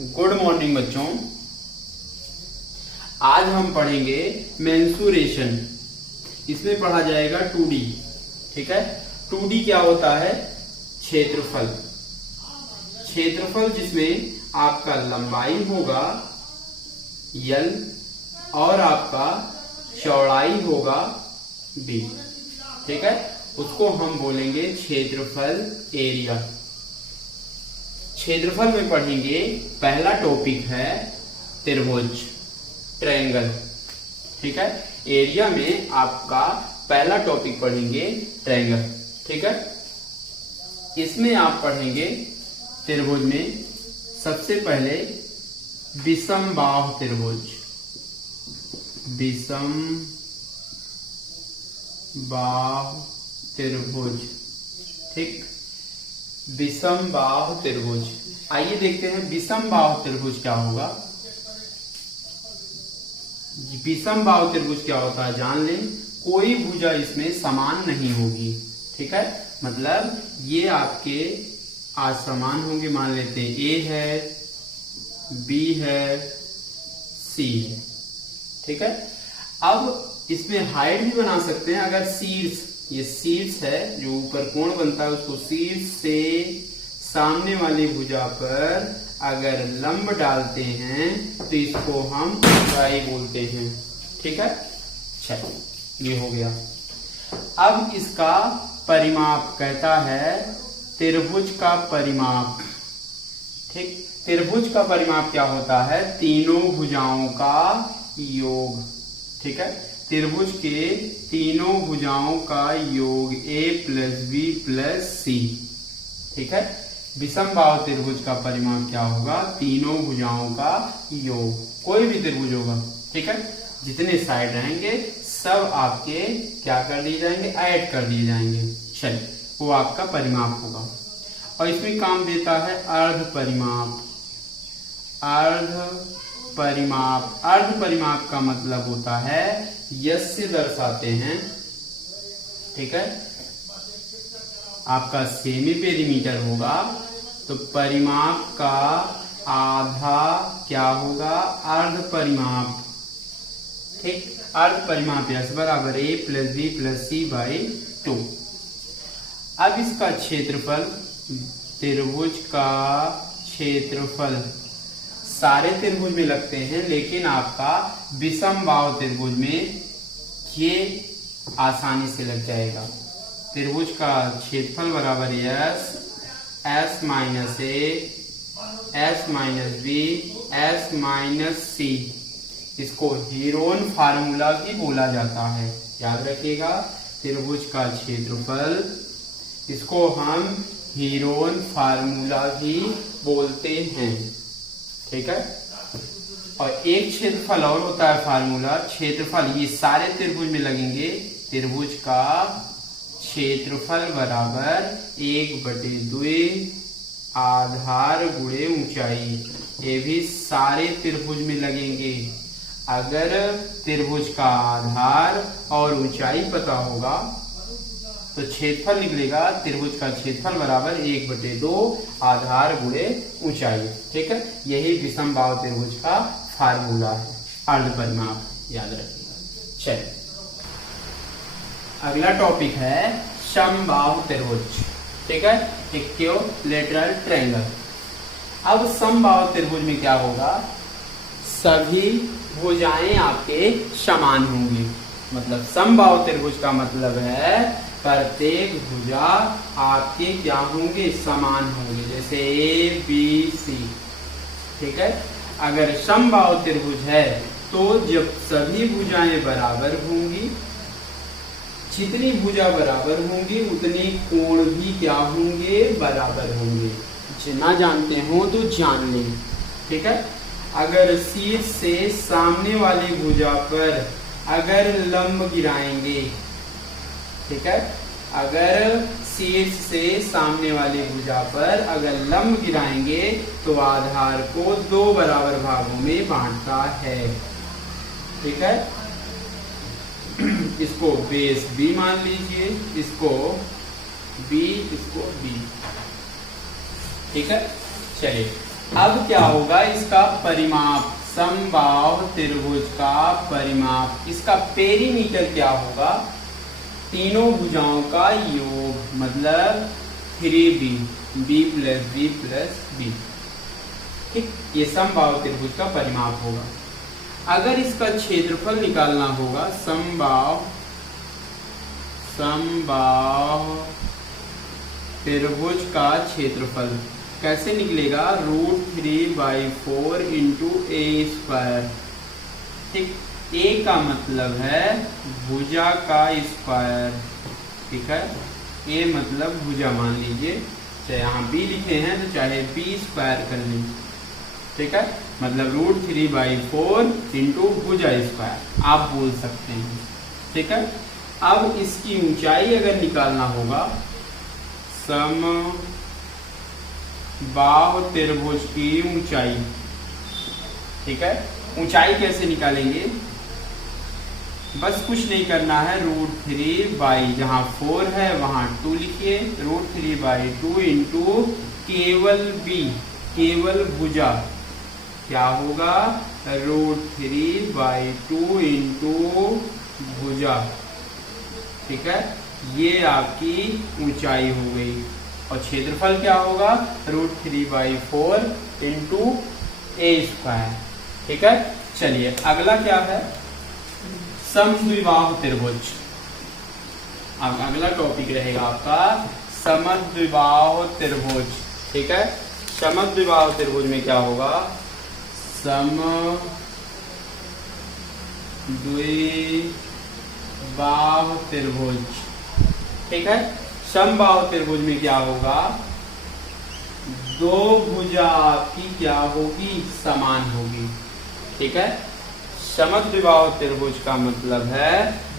Good morning बच्चों। आज हम पढ़ेंगे मेंसुरेशन। इसमें पढ़ा जाएगा 2D। ठीक है, 2D क्या होता है? क्षेत्रफल। क्षेत्रफल जिसमें आपका लंबाई होगा L और आपका चौड़ाई होगा B। ठीक है, उसको हम बोलेंगे क्षेत्रफल, एरिया। क्षेत्रफल में पढ़ेंगे, पहला टॉपिक है त्रिभुज, ट्रायंगल। ठीक है, एरिया में आपका पहला टॉपिक पढ़ेंगे ट्रायंगल। ठीक है, इसमें आप पढ़ेंगे त्रिभुज में सबसे पहले विषमबाहु त्रिभुज। विषमबाहु त्रिभुज। ठीक, विषमबाहु त्रिभुज। आइए देखते हैं विषमबाहु त्रिभुज क्या होगा। विषमबाहु त्रिभुज क्या होता है जान लें। कोई भुजा इसमें समान नहीं होगी। ठीक है, मतलब ये आपके आज समान होंगे। मान लेते हैं A है, B है, C है। ठीक है, अब इसमें हाइट भी बना सकते हैं। अगर शीर्ष, ये शीर्ष है जो ऊपर कोण बनता है, उसको शीर्ष से सामने वाली भुजा पर अगर लंब डालते हैं तो इसको हम ऊंचाई बोलते हैं। ठीक है, चलो ये हो गया। अब इसका परिमाप कहता है त्रिभुज का परिमाप। ठीक, त्रिभुज का परिमाप क्या होता है? तीनों भुजाओं का योग। ठीक है, त्रिभुज के तीनों भुजाओं का योग A + B + C। ठीक है, विषमबाहु त्रिभुज का परिमाप क्या होगा? तीनों भुजाओं का योग। कोई भी त्रिभुज होगा, ठीक है, जितने साइड रहेंगे सब आपके क्या कर दिए जाएंगे? ऐड कर दिए जाएंगे। चलिए, वो आपका परिमाप होगा। और इसमें काम देता है अर्ध परिमाप। अर्ध परिमाप। अर्ध परिमाप का मतलब होता है यश से दर्शाते हैं। ठीक है, आपका सेमी पेरीमीटर होगा तो परिमाप का आधा क्या होगा? अर्ध परिमाप। ठीक, अर्ध परिमाप यश बराबर A + B + C/2। अब इसका क्षेत्रफल, त्रिभुज का क्षेत्रफल सारे त्रिभुज में लगते हैं, लेकिन आपका विषमबाहु त्रिभुज में ये आसानी से लग जाएगा। त्रिभुज का क्षेत्रफल बराबर S - A S - B S - C। इसको हीरोन फार्मूला भी बोला जाता है। याद रखिएगा, त्रिभुज का क्षेत्रफल, इसको हम हीरोन फार्मूला भी बोलते हैं। ठीक है, और एक क्षेत्रफल और होता है फार्मूला, क्षेत्रफल। ये सारे त्रिभुज में लगेंगे। त्रिभुज का क्षेत्रफल बराबर 1/2 आधार गुणे ऊंचाई। ये भी सारे त्रिभुज में लगेंगे। अगर त्रिभुज का आधार और ऊंचाई पता होगा तो क्षेत्रफल निकलेगा। त्रिभुज का क्षेत्रफल बराबर 1/2 आधार गुणे ऊंचाई। ठीक है, यही विषमबाहु त्रिभुज का फार्मूला है, अर्ध परिमाप। याद रखिएगा। चलिए, अगला टॉपिक है समबाहु त्रिभुज। ठीक है, इक्विलैटरल ट्रायंगल। अब समबाहु त्रिभुज में क्या होगा? सभी भुजाएं आपके समान होंगी। मतलब समबाहु त्रिभुज का मतलब है प्रत्येक भुजा आपके क्या होंगे? समान होंगे। जैसे A B C। ठीक है, अगर समबाहु त्रिभुज है तो जब सभी भुजाएं बराबर होंगी, जितनी भुजा बराबर होंगी उतनी कोण भी क्या होंगे? बराबर होंगे। जितना जानते हो तो जान लें। ठीक है, अगर शीर्ष से सामने वाली भुजा पर अगर लंब गिराएंगे, ठीक है, अगर शीर्ष से सामने वाली भुजा पर अगर लंब गिराएंगे तो आधार को 2 बराबर भागों में बांटता है। ठीक है, इसको बेस B मान लीजिए, इसको B, इसको B। ठीक है, चलिए अब क्या होगा इसका परिमाप, समबाहु त्रिभुज का परिमाप, इसका पेरीमीटर क्या होगा, तीनों भुजाओं का योग, मतलब 3b, b plus b plus b। ठीक, ये समबाहु त्रिभुज का परिमाप होगा। अगर इसका क्षेत्रफल निकालना होगा, समबाहु त्रिभुज का क्षेत्रफल कैसे निकलेगा, √3/4 इंटू ए स्क्वायर। ठीक, ए का मतलब है भुजा का स्क्वायर। ठीक है, ए मतलब भुजा मान लीजिए, चाहे यहाँ बी लिखे हैं तो चाहे बी स्क्वायर कर लीजिए। ठीक है, मतलब √3/4 इंटू भुजा स्क्वायर आप बोल सकते हैं। ठीक है, अब इसकी ऊंचाई अगर निकालना होगा, समबाहु त्रिभुज की ऊंचाई। ठीक है, ऊंचाई कैसे निकालेंगे, बस कुछ नहीं करना है, √3 जहां 4 है वहां 2 लिखिए, √3/2 इंटू केवल b, केवल भुजा क्या होगा, √3/2 इंटू भुजा। ठीक है, ये आपकी ऊंचाई हो गई। और क्षेत्रफल क्या होगा, √3/4 इंटू ए स्क्वायर। ठीक है, चलिए अगला क्या है, समद्विबाहु त्रिभुज। अब अगला टॉपिक रहेगा आपका समद्विबाहु त्रिभुज। ठीक है, समद्विबाहु त्रिभुज में क्या होगा, समद्विबाहु त्रिभुज। ठीक है, समबाहु त्रिभुज में क्या होगा, दो भुजा आपकी क्या होगी, समान होगी। ठीक है, समद्विबाहु त्रिभुज का मतलब है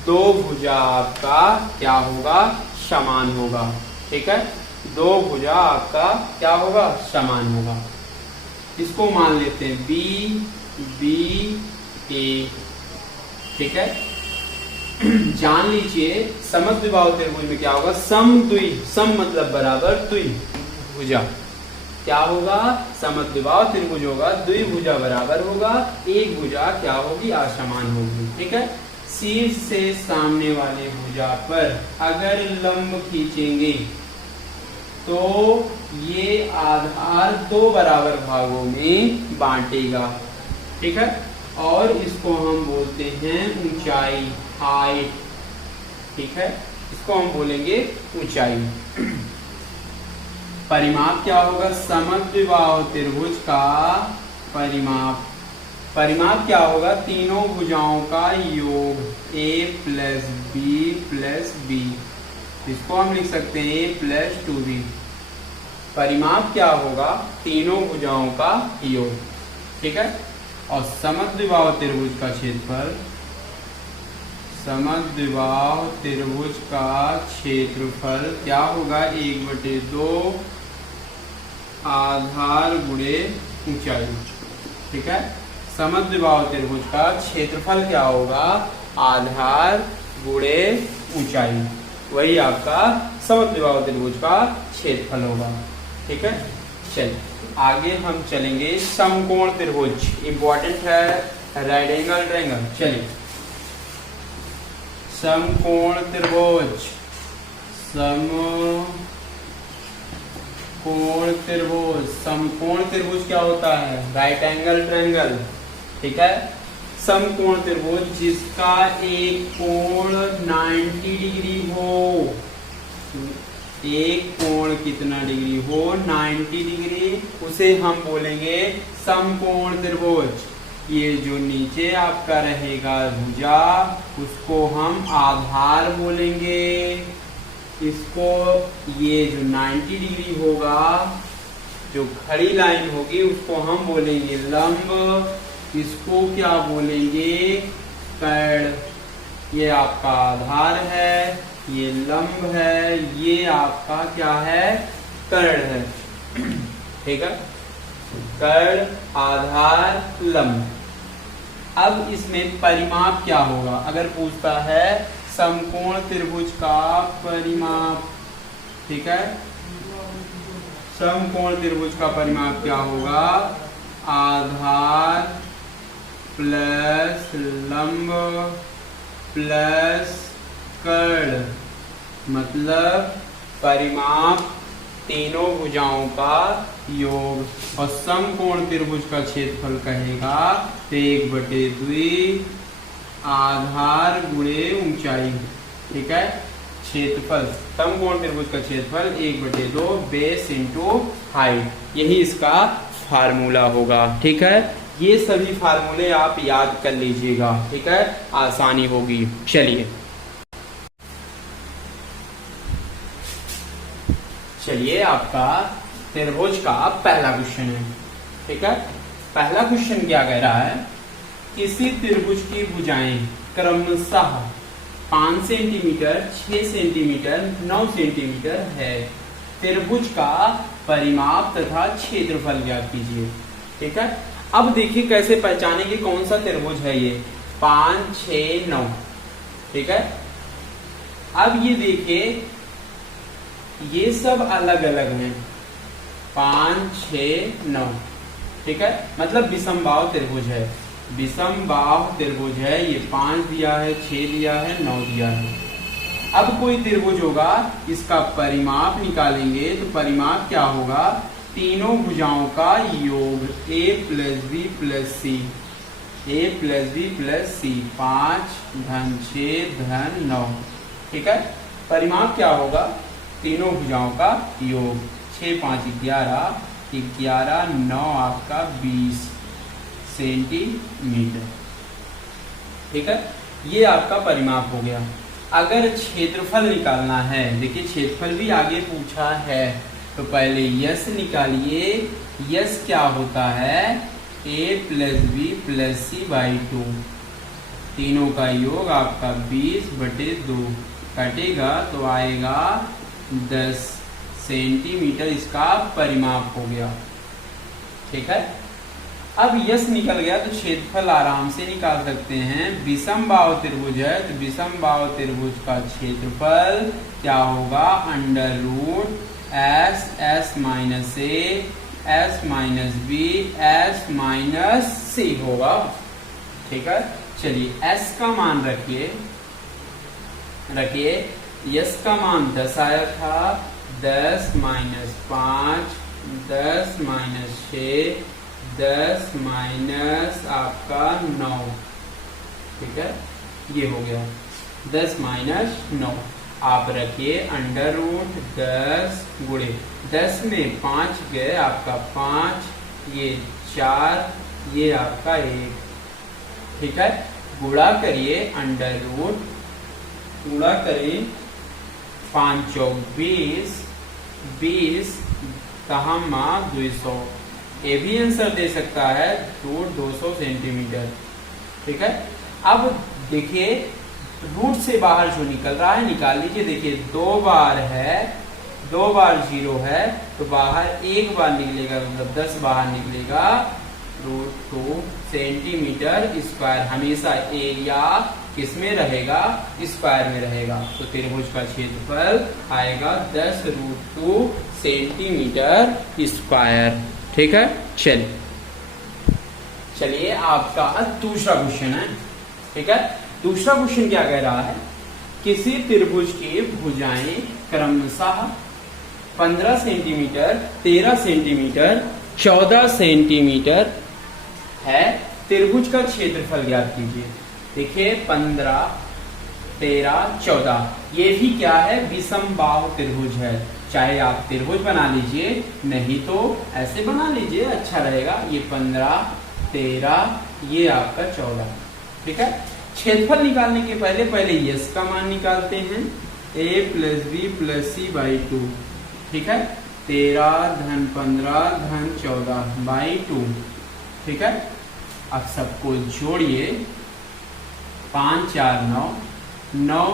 दो भुजा आपका क्या होगा, समान होगा। ठीक है, दो भुजा आपका क्या होगा, समान होगा। इसको मान लेते हैं B B A। ठीक है, जान लीजिए समद्विबाहु त्रिभुज में क्या होगा, समद्वि, सम मतलब बराबर, द्वि भुजा क्या होगा, समद्विबाहु त्रिभुज होगा, द्विभुजा बराबर होगा, एक भुजा क्या होगी, असमान होगी। ठीक है, शीर्ष से सामने वाले भुजा पर अगर लंब खींचेंगे तो ये आधार दो बराबर भागों में बांटेगा। ठीक है, और इसको हम बोलते हैं ऊंचाई, हाइट। ठीक है, इसको हम बोलेंगे ऊंचाई। परिमाप क्या होगा, समद्विबाहु त्रिभुज का परिमाप, परिमाप क्या होगा, तीनों भुजाओं का योग, a plus B plus B. इसको हम लिख सकते हैं a प्लस 2b। परिमाप क्या होगा, तीनों भुजाओं का योग। ठीक है, और समद्विबाहु त्रिभुज का क्षेत्रफल, समद्विबाहु त्रिभुज का क्षेत्रफल क्या होगा, 1/2 आधार गुणे ऊंचाई। ठीक है, समद्विबाहु त्रिभुज का क्षेत्रफल क्या होगा, आधार गुणे ऊंचाई, वही आपका समद्विबाहु त्रिभुज का क्षेत्रफल होगा। ठीक है, चलिए आगे हम चलेंगे, समकोण त्रिभुज इंपॉर्टेंट है, राइट एंगल ट्रायंगल। चलिए समकोण त्रिभुज, समकोण त्रिभुज, समकोण त्रिभुज क्या होता है, राइट एंगल ट्रायंगल। ठीक है, समकोण त्रिभुज जिसका एक कोण 90 डिग्री हो, एक कोण कितना डिग्री हो, 90 डिग्री, उसे हम बोलेंगे समकोण त्रिभुज। ये जो नीचे आपका रहेगा भुजा, उसको हम आधार बोलेंगे। इसको ये जो 90 डिग्री होगा, जो खड़ी लाइन होगी, उसको हम बोलेंगे लंब। इसको क्या बोलेंगे, कर्ण। ये आपका आधार है, ये लंब है, ये आपका क्या है, कर्ण है। ठीक है, कर्ण, आधार, लंब। अब इसमें परिमाप क्या होगा, अगर पूछता है समकोण त्रिभुज का परिमाप। ठीक है, समकोण त्रिभुज का परिमाप क्या होगा? आधार प्लस लंब प्लस कर्ण, मतलब परिमाप तीनों भुजाओं का योग। और समकोण त्रिभुज का क्षेत्रफल कहेगा तो 1/2 आधार गुणे ऊंचाई। ठीक है, क्षेत्रफल समकोण त्रिभुज का क्षेत्रफल 1/2 बेस इंटू हाइट, यही इसका फार्मूला होगा। ठीक है, ये सभी फार्मूले आप याद कर लीजिएगा। ठीक है, आसानी होगी। चलिए आपका त्रिभुज का पहला क्वेश्चन है। ठीक है, पहला क्वेश्चन क्या कह रहा है? किसी त्रिभुज की भुजाएं क्रमशः 5 सेंटीमीटर, 6 सेंटीमीटर, 9 सेंटीमीटर है। त्रिभुज का परिमाप तथा क्षेत्रफल ज्ञात कीजिए। ठीक है, अब देखिए कैसे पहचानेंगे कौन सा त्रिभुज है ये। 5, 6, 9। ठीक है, अब ये देखिए ये सब अलग अलग हैं। 5, 6, 9। ठीक है, मतलब विषमबाहु त्रिभुज है। विषमबाहु त्रिभुज है। ये 5 दिया है, 6 दिया है, 9 दिया है। अब कोई त्रिभुज होगा, इसका परिमाप निकालेंगे तो परिमाप क्या होगा? तीनों भुजाओं का योग, a + b + c, a + b + c, 5 धन 6 धन 9। ठीक है, परिमाप क्या होगा? तीनों भुजाओं का योग। 6 × 5 = 11, 11 9 आपका 20 सेंटीमीटर। ठीक है, ये आपका परिमाप हो गया। अगर क्षेत्रफल निकालना है, देखिए क्षेत्रफल भी आगे पूछा है, तो पहले यस निकालिए। यस क्या होता है? a + b + c/2, तीनों का योग आपका 20/2 कटेगा तो आएगा 10 सेंटीमीटर, इसका परिमाप हो गया। ठीक है, अब यस निकल गया तो क्षेत्रफल आराम से निकाल सकते हैं। विषमबाहु त्रिभुज है तो विषमबाहु त्रिभुज का क्षेत्रफल क्या होगा? √S S - A S - B S - C होगा। ठीक है, चलिए S का मान रखिए। यस का मान 10 आया था। 10 - 5 10 - 6 10 - आपका 9। ठीक है, ये हो गया 10 - 9। आप रखिए √10 गुणे 10 में 5 गए आपका 5, ये 4, ये आपका 1। ठीक है, गुणा करिए गुणा करिए 5 × 4 = 20, 20 कहाँ 200। ये भी आंसर दे सकता है 200 सेंटीमीटर। ठीक है, अब देखिए रूट से बाहर जो निकल रहा है निकाल लीजिए। देखिए 2 बार है, 2 बार 0 है तो बाहर 1 बार निकलेगा, मतलब 10 बाहर निकलेगा। √2 सेंटीमीटर²। हमेशा एरिया किसमें रहेगा? स्क्वायर में रहेगा। तो त्रिभुज का क्षेत्रफल आएगा 10√2 सेंटीमीटर²। ठीक है, चलिए आपका दूसरा क्वेश्चन है। ठीक है, दूसरा क्वेश्चन क्या कह रहा है? किसी त्रिभुज की भुजाएं क्रमशः 15 सेंटीमीटर, 13 सेंटीमीटर, 14 सेंटीमीटर है। त्रिभुज का क्षेत्रफल ज्ञात कीजिए। देखिए 15, 13, 14 ये भी क्या है? विषमबाहु त्रिभुज है। चाहे आप त्रिभुज बना लीजिए, नहीं तो ऐसे बना लीजिए, अच्छा रहेगा। ये 15, 13, ये आपका 14। ठीक है, क्षेत्रफल निकालने के पहले यस का मान निकालते हैं। a + b + c/2। ठीक है, 13 धन 15 धन 14/2। ठीक है, अब सबको जोड़िए। 5 × 4 = 9,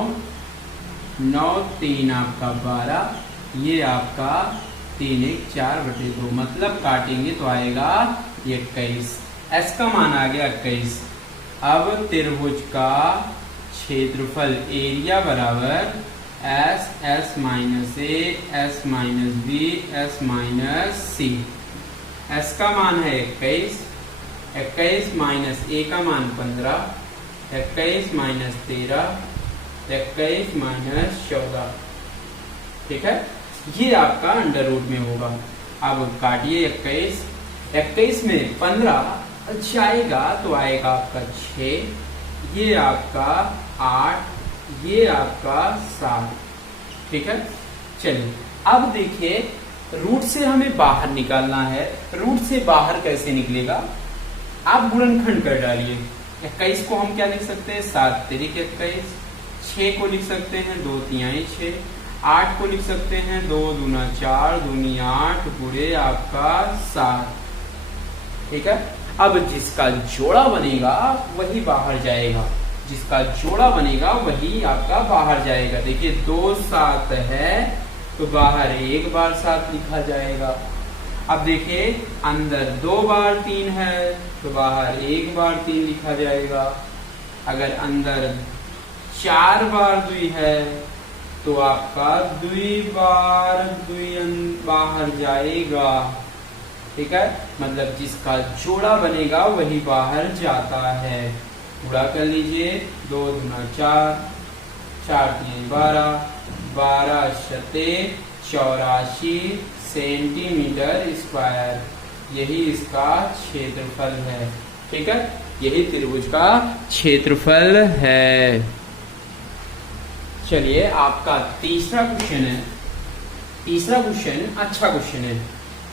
9 3 आपका 12, ये आपका 3 × 4/2, मतलब काटेंगे तो आएगा 21। S का मान आ गया 21। अब त्रिभुज का क्षेत्रफल एरिया बराबर S, S minus A, S minus B, S minus C. S का मान है 21, 21 माइनस ए का मान 15, 21 माइनस 13, 21 माइनस 14। ठीक है, ये आपका अंडर रूट में होगा। अब काटिए 21, 21 में 15 जाएगा तो आएगा आपका 6, ये आपका 8, ये आपका 7। ठीक है, चलिए अब देखिए रूट से हमें बाहर निकालना है। रूट से बाहर कैसे निकलेगा, आप गुणनखंड कर डालिए। 21 को हम क्या लिख सकते हैं, 7 तिरिक 21, 6 को लिख सकते हैं 2 तिहाई 6, 8 को लिख सकते हैं 2 दूना 4, दूनी 8, गुणे आपका 7। ठीक है, अब जिसका जोड़ा बनेगा वही बाहर जाएगा, जिसका जोड़ा बनेगा वही आपका बाहर जाएगा। देखिए 2 7 है तो बाहर एक बार 7 लिखा जाएगा। अब देखिए अंदर 2 बार 3 है तो बाहर एक बार 3 लिखा जाएगा। अगर अंदर 4 बार 2 है तो आपका 2 बार 2 बाहर जाएगा। ठीक है, मतलब जिसका जोड़ा बनेगा वही बाहर जाता है। गुणा कर लीजिए, 2 दूना 4, 4 3 12, 12 शते 84 सेंटीमीटर स्क्वायर। यही इसका क्षेत्रफल है। ठीक है, यही त्रिभुज का क्षेत्रफल है। चलिए आपका तीसरा क्वेश्चन है। तीसरा क्वेश्चन अच्छा क्वेश्चन है।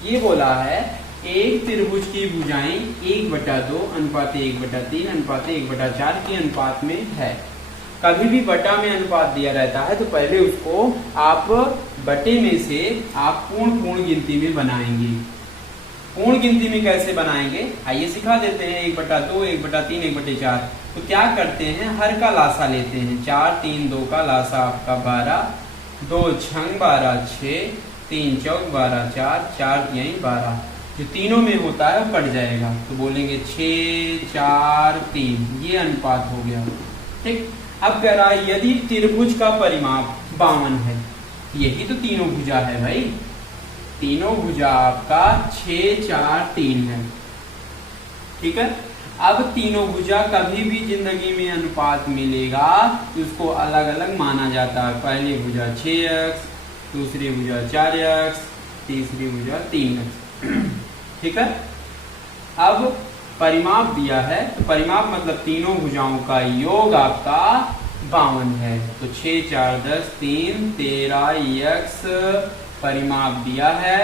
ये बोला है एक त्रिभुज की भुजाएं 1/2 अनुपात 1/3 अनुपात 1/4 के अनुपात में है। कभी भी बटा में अनुपात दिया रहता है तो पहले उसको आप बटे में से आप पूर्ण गिनती में बनाएंगे। पूर्ण गिनती में कैसे बनाएंगे आइए सिखा देते हैं। 1/2, 1/3, 1/4। तो क्या करते हैं, हर का लासा लेते हैं। 4 3 2 का लासा आपका 12, 2 छंग 12 6, 3 चौक 12 4, 4 तिहाई 12। जो तीनों में होता है वो कट जाएगा तो बोलेंगे 6 4 3, ये अनुपात हो गया। ठीक, अब कह रहा है यदि त्रिभुज का परिमाप 52 है, यही तो तीनों भुजा है भाई। तीनों भुजा आपका 6 4 3 है। ठीक है, अब तीनों भुजा कभी भी जिंदगी में अनुपात मिलेगा तो उसको अलग अलग माना जाता है। पहली भुजा 6x, दूसरी भुजा 4x, तीसरी भुजा 3x। ठीक है, अब परिमाप दिया है तो परिमाप मतलब तीनों भुजाओं का योग आपका 52 है। तो 6 4 10 3 13x परिमाप दिया है।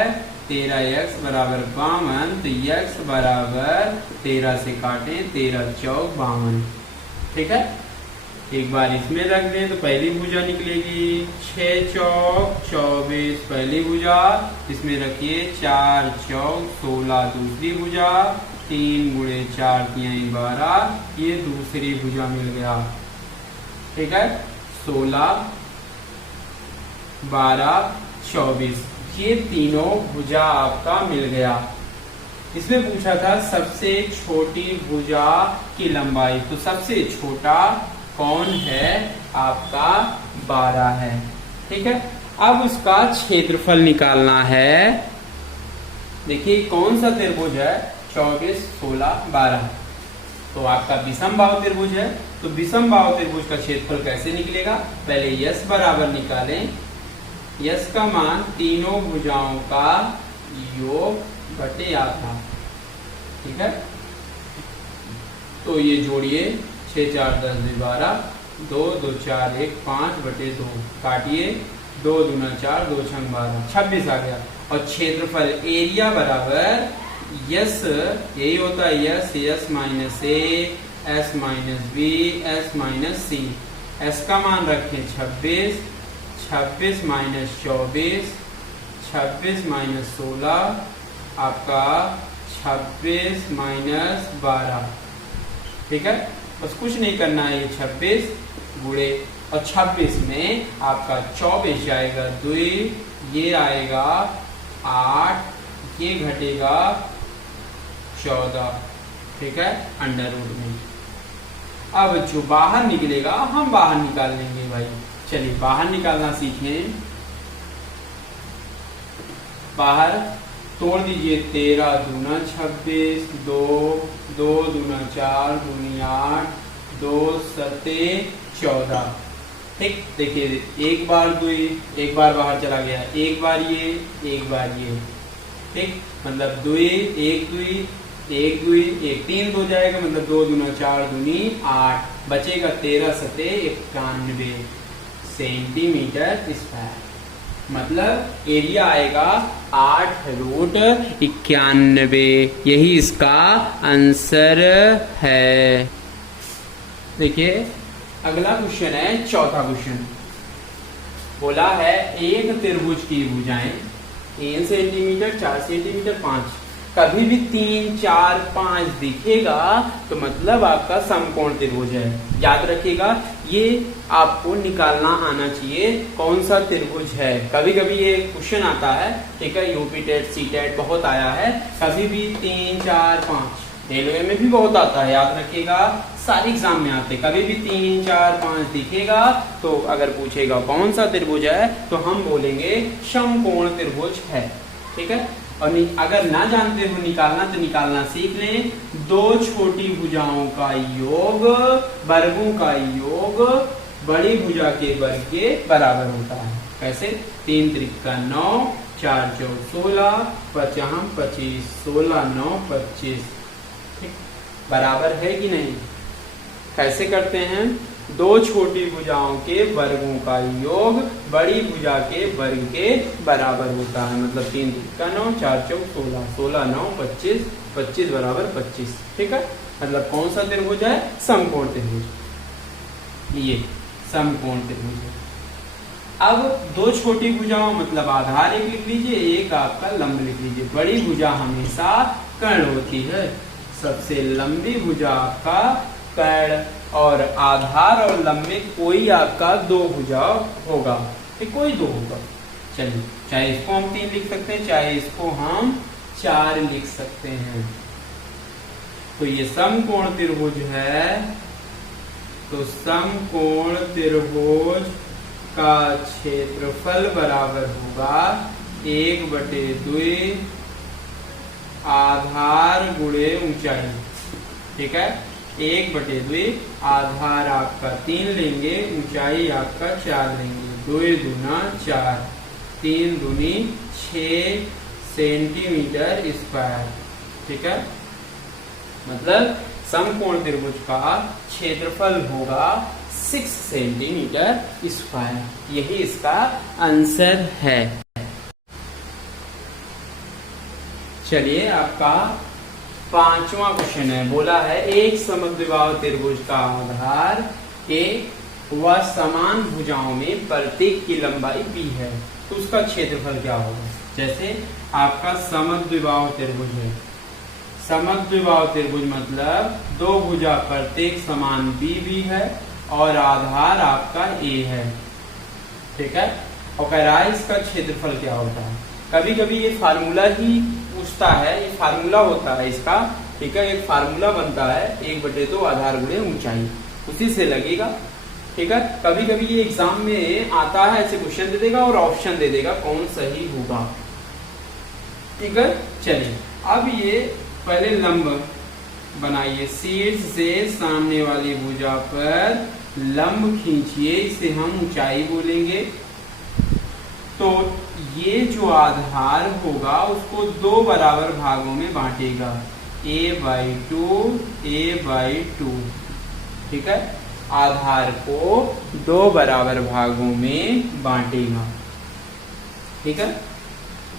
13x बराबर 52, तो x बराबर 13 से काटें, 13 चौक 52। ठीक है, एक बार इसमें रख दें तो पहली भुजा निकलेगी 6 चौक 24 पहली भुजा। इसमें रखिए 4 चौक 16 दूसरी भुजा, 3 गुणे 4 तिहाई 12, ये दूसरी भुजा मिल गया। ठीक है, 16 12 24, ये तीनों भुजा आपका मिल गया। इसमें पूछा था सबसे छोटी भुजा की लंबाई, तो सबसे छोटा कौन है आपका 12 है। ठीक है, अब उसका क्षेत्रफल निकालना है। देखिए कौन सा त्रिभुज है, 24 16 12, तो आपका विषम बाहु त्रिभुज है। तो विषम बाहु त्रिभुज का क्षेत्रफल कैसे निकलेगा, पहले यस बराबर निकालें। यस का मान तीनों भुजाओं का योग बटे आधा। ठीक है, तो ये जोड़िए 6 4 10 12, 2 2 4 1 5/2, काटिए 2 दूना 4, 2 छंग 12, 26 आ गया। और क्षेत्रफल एरिया बराबर यस, यही होता है S, S minus A, S minus B, S minus C. S का मान रखें 26, 26 माइनस 24, 26 माइनस 16, आपका 26 माइनस 12। ठीक है, बस कुछ नहीं करना है, ये 26 गुणे और 26 में आपका 24 जाएगा 2, ये आएगा 8, ये घटेगा 14। ठीक है, अंडर रूट में। अब जो बाहर निकलेगा हम बाहर निकाल लेंगे भाई। चलिए बाहर निकालना सीखें। बाहर तोड़ दीजिए, 13 दूना 26, 2 दूना 4 दूनी 8, 2 सते 14। ठीक, देखिए एक बार दुई, एक बार बाहर चला गया, एक बार ये, एक बार ये। ठीक, मतलब दुई, एक दुई, एक 3 हो जाएगा, मतलब 2 दूना 4 दूनी 8, बचेगा 13 सते 91 सेंटीमीटर स्क्वायर। मतलब एरिया आएगा 8√91। यही इसका आंसर है। देखिए अगला क्वेश्चन है, चौथा क्वेश्चन। बोला है एक त्रिभुज की भुजाएं 3 सेंटीमीटर, 4 सेंटीमीटर, 5, कभी भी 3, 4, 5 दिखेगा तो मतलब आपका समकोण त्रिभुज है। याद रखिएगा, ये आपको निकालना आना चाहिए कौन सा त्रिभुज है। कभी कभी ये क्वेश्चन आता है, ठीक है, यूपी टेट, सी टेट बहुत आया है। कभी भी 3, 4, 5, रेलवे में भी बहुत आता है, याद रखिएगा, सारे एग्जाम में आते। कभी भी 3, 4, 5 दिखेगा तो अगर पूछेगा कौन सा त्रिभुज है तो हम बोलेंगे समकोण त्रिभुज है। ठीक है, और अगर ना जानते हो निकालना तो निकालना सीख लें। दो छोटी भुजाओं का योग, वर्गों का योग बड़ी भुजा के वर्ग के बराबर होता है। कैसे? 3 त्रिका 9, 4 चौक 16, 5 25, 16 9 25। ठीक, बराबर है कि नहीं? कैसे करते हैं? दो छोटी भुजाओं के वर्गों का योग बड़ी भुजा के वर्ग के बराबर होता है। मतलब 3 त्रिका 9, 4 चौक 16, 16 9 25, 25 बराबर 25। ठीक है, मतलब कौन सा त्रिभुज है? समकोण त्रिभुज। ये समकोण त्रिभुज है। अब दो छोटी भुजाओं मतलब आधार एक लिख लीजिए, एक आपका लंब लिख लीजिए। बड़ी भुजा हमेशा कर्ण होती है, सबसे लंबी भुजा आपका कर्ण, और आधार और लंब में कोई आपका दो भुजा होगा, कोई दो होगा। चलिए, चाहे इसको हम 3 लिख सकते हैं, चाहे इसको हम 4 लिख सकते हैं। तो ये समकोण त्रिभुज है। तो समकोण त्रिभुज का क्षेत्रफल बराबर होगा 1/2 आधार गुणे ऊंचाई। ठीक है, 1/2 आधार आपका 3 लेंगे, ऊंचाई आपका 4 लेंगे। 2 दूना 4, 3 दूनी 6 सेंटीमीटर स्क्वायर। ठीक है, मतलब समकोण त्रिभुज का क्षेत्रफल होगा 6 सेंटीमीटर स्क्वायर। यही इसका आंसर है। चलिए, आपका 5वां क्वेश्चन है। बोला है एक समद्विबाहु त्रिभुज का आधार A व समान भुजाओं में प्रत्येक की लंबाई B है, तो उसका क्षेत्रफल क्या होगा? जैसे आपका समद्विबाहु त्रिभुज है। समद्विबाहु त्रिभुज मतलब दो भुजा प्रत्येक समान B है और आधार आपका A है। ठीक है, और कह रहा है इसका क्षेत्रफल क्या होता है। कभी कभी ये फार्मूला ही पूछता है, ये फार्मूला होता है इसका। ठीक है, एक फार्मूला बनता है 1/2 आधार गुणे ऊंचाई, उसी से लगेगा। ठीक है, कभी कभी ये एग्जाम में आता है, ऐसे क्वेश्चन दे देगा और ऑप्शन दे देगा कौन सही होगा। ठीक है, चलिए अब ये पहले लंब बनाइए। शीर्ष से सामने वाली भुजा पर लंब खींचिए, इसे हम ऊंचाई बोलेंगे। तो ये जो आधार होगा उसको 2 बराबर भागों में बांटेगा, a/2 a/2। ठीक है, आधार को 2 बराबर भागों में बांटेगा। ठीक है,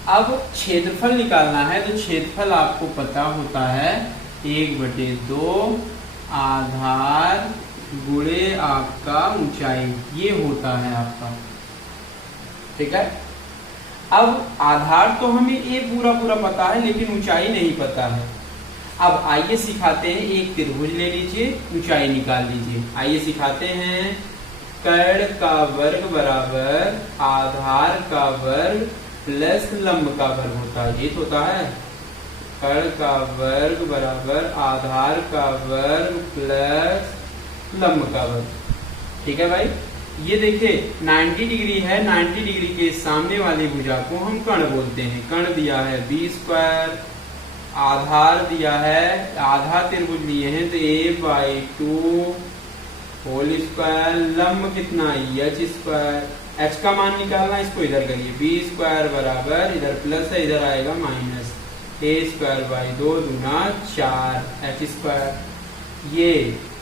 अब क्षेत्रफल निकालना है। तो क्षेत्रफल आपको पता होता है 1/2 आधार गुणे आपका ऊंचाई, ये होता है आपका। ठीक है, अब आधार तो हमें ये पूरा पता है, लेकिन ऊंचाई नहीं पता है। अब आइए सिखाते हैं, एक त्रिभुज ले लीजिए, ऊंचाई निकाल लीजिए। आइए सिखाते हैं। कर्ण का वर्ग बराबर आधार का वर्ग प्लस लंब का वर्ग होता है। ये होता है कर्ण का वर्ग बराबर आधार का वर्ग प्लस लंब का वर्ग। ठीक है भाई, ये देखिए 90 डिग्री है, 90 डिग्री के सामने वाली भुजा को हम कर्ण बोलते हैं। कर्ण दिया है b², आधार दिया है, आधा त्रिभुज लिए हैं तो a/2 होल स्क्वायर, लंब कितना h², h का मान निकालना, इसको इधर करिए, b² बराबर, इधर प्लस है इधर आएगा माइनस, a²/2 दूना 4h², ये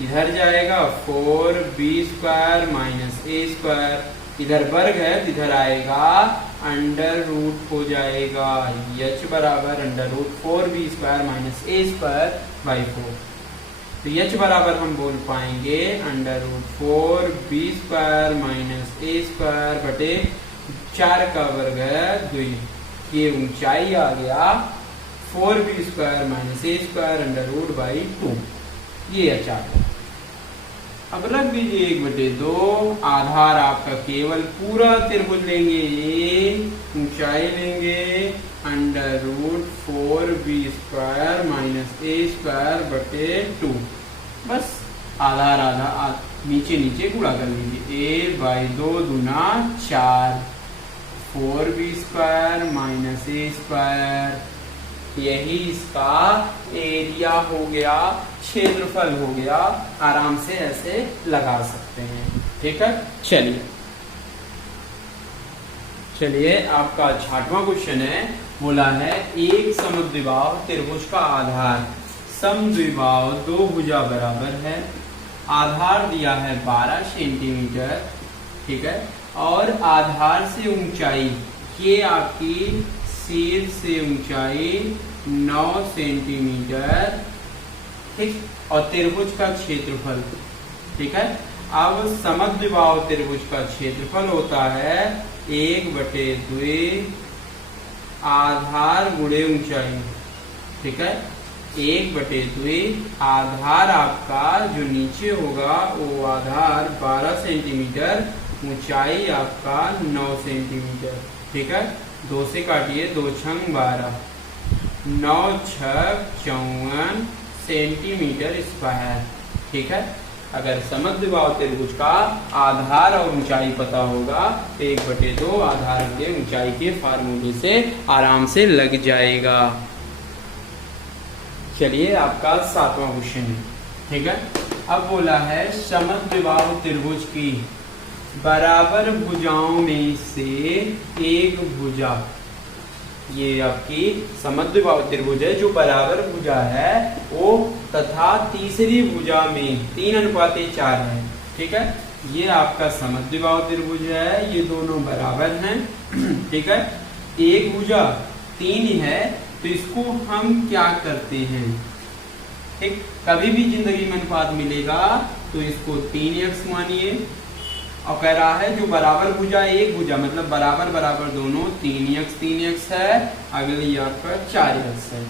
इधर जाएगा 4b² माइनस a², इधर वर्ग है तो इधर आएगा अंडर रूट हो जाएगा, h बराबर √4b² माइनस a²/4। तो h बराबर हम बोल पाएंगे √4b² माइनस a² बटे 4 का वर्ग है 2, ये ऊंचाई आ गया 4b² माइनस a²√2, ये अचार। अब रख दीजिए 1/2, आधार आपका केवल पूरा त्रिभुज लेंगे, ये ऊंचाई लेंगे √4b² माइनस a²/2, बस आधार आधा नीचे नीचे गुणा कर लीजिए, a/2 दूना 4, 4b² माइनस a², यही इसका एरिया हो गया, क्षेत्रफल हो गया। आराम से ऐसे लगा सकते हैं, ठीक है। चलिए आपका 6वां क्वेश्चन है, बोला है एक समद्विबाहु त्रिभुज का आधार, समद्विबाहु 2 भुजा बराबर है, आधार दिया है 12 सेंटीमीटर, ठीक है, और आधार से ऊंचाई, ये आपकी शीर्ष से ऊंचाई 9 सेंटीमीटर, ठीक, और त्रिभुज का क्षेत्रफल, ठीक है। अब समद्विबाहु त्रिभुज का क्षेत्रफल होता है 1/2 आधार गुणे ऊंचाई, ठीक है, 1/2 आधार आपका जो नीचे होगा वो आधार 12 सेंटीमीटर, ऊंचाई आपका 9 सेंटीमीटर, ठीक है। 2 से काटिए, 2 छंग 12, 9 छक 54 सेंटीमीटर स्क्वायर, ठीक है। अगर समद्विबाहु त्रिभुज का आधार और ऊंचाई पता होगा तो 1/2 आधार के ऊंचाई के फार्मूले से आराम से लग जाएगा। चलिए आपका 7वां क्वेश्चन है, ठीक है। अब बोला है समद्विबाहु त्रिभुज की बराबर भुजाओं में से एक भुजा, ये आपकी समद्विबाहु त्रिभुज है जो बराबर भुजा है वो, तथा तीसरी भुजा में 3:4 है, ठीक है। ये आपका समद्विबाहु त्रिभुज है, ये दोनों बराबर हैं, ठीक है। एक भुजा 3 है तो इसको हम क्या करते हैं, ठीक, कभी भी जिंदगी में अनुपात मिलेगा तो इसको 3x मानिए, और कह रहा है जो बराबर भुजा एक भुजा मतलब बराबर बराबर दोनों 3x है, अगली आपका 4x है,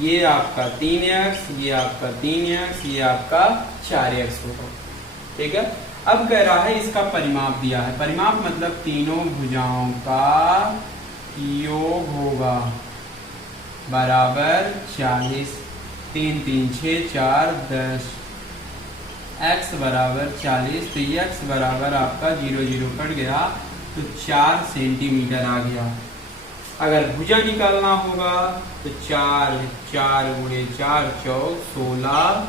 ये आपका 3x, ये आपका 3x, ये आपका 4x होगा, ठीक है। अब कह रहा है इसका परिमाप दिया है, परिमाप मतलब तीनों भुजाओं का योग होगा बराबर 40, 3 3 6 4 10, x बराबर 40, तो x बराबर आपका 0 0 कट गया तो 4 सेंटीमीटर आ गया। अगर भुजा निकालना होगा तो 4 गुणे 4 चौक 16,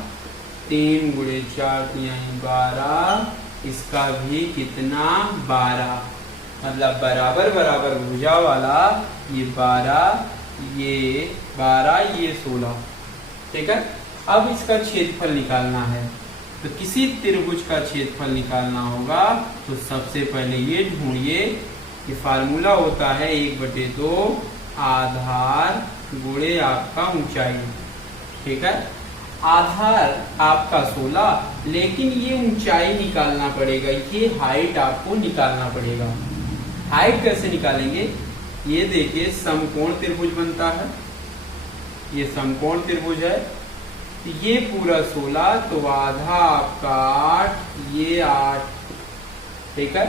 3 गुणे 4 3 12, इसका भी कितना 12, मतलब बराबर बराबर भुजा वाला ये 12, ये 12, ये 16, ठीक है। अब इसका क्षेत्रफल निकालना है, तो किसी त्रिभुज का क्षेत्रफल निकालना होगा तो सबसे पहले ये ढूंढिए, ये फार्मूला होता है 1/2 आधार गुणे आपका ऊंचाई, ठीक है। आधार आपका 16, लेकिन ये ऊंचाई निकालना पड़ेगा, ये हाइट आपको निकालना पड़ेगा। हाइट कैसे निकालेंगे, ये देखिए समकोण त्रिभुज बनता है, ये समकोण त्रिभुज है, ये पूरा 16 तो आधा आपका 8, ये 8, ठीक है।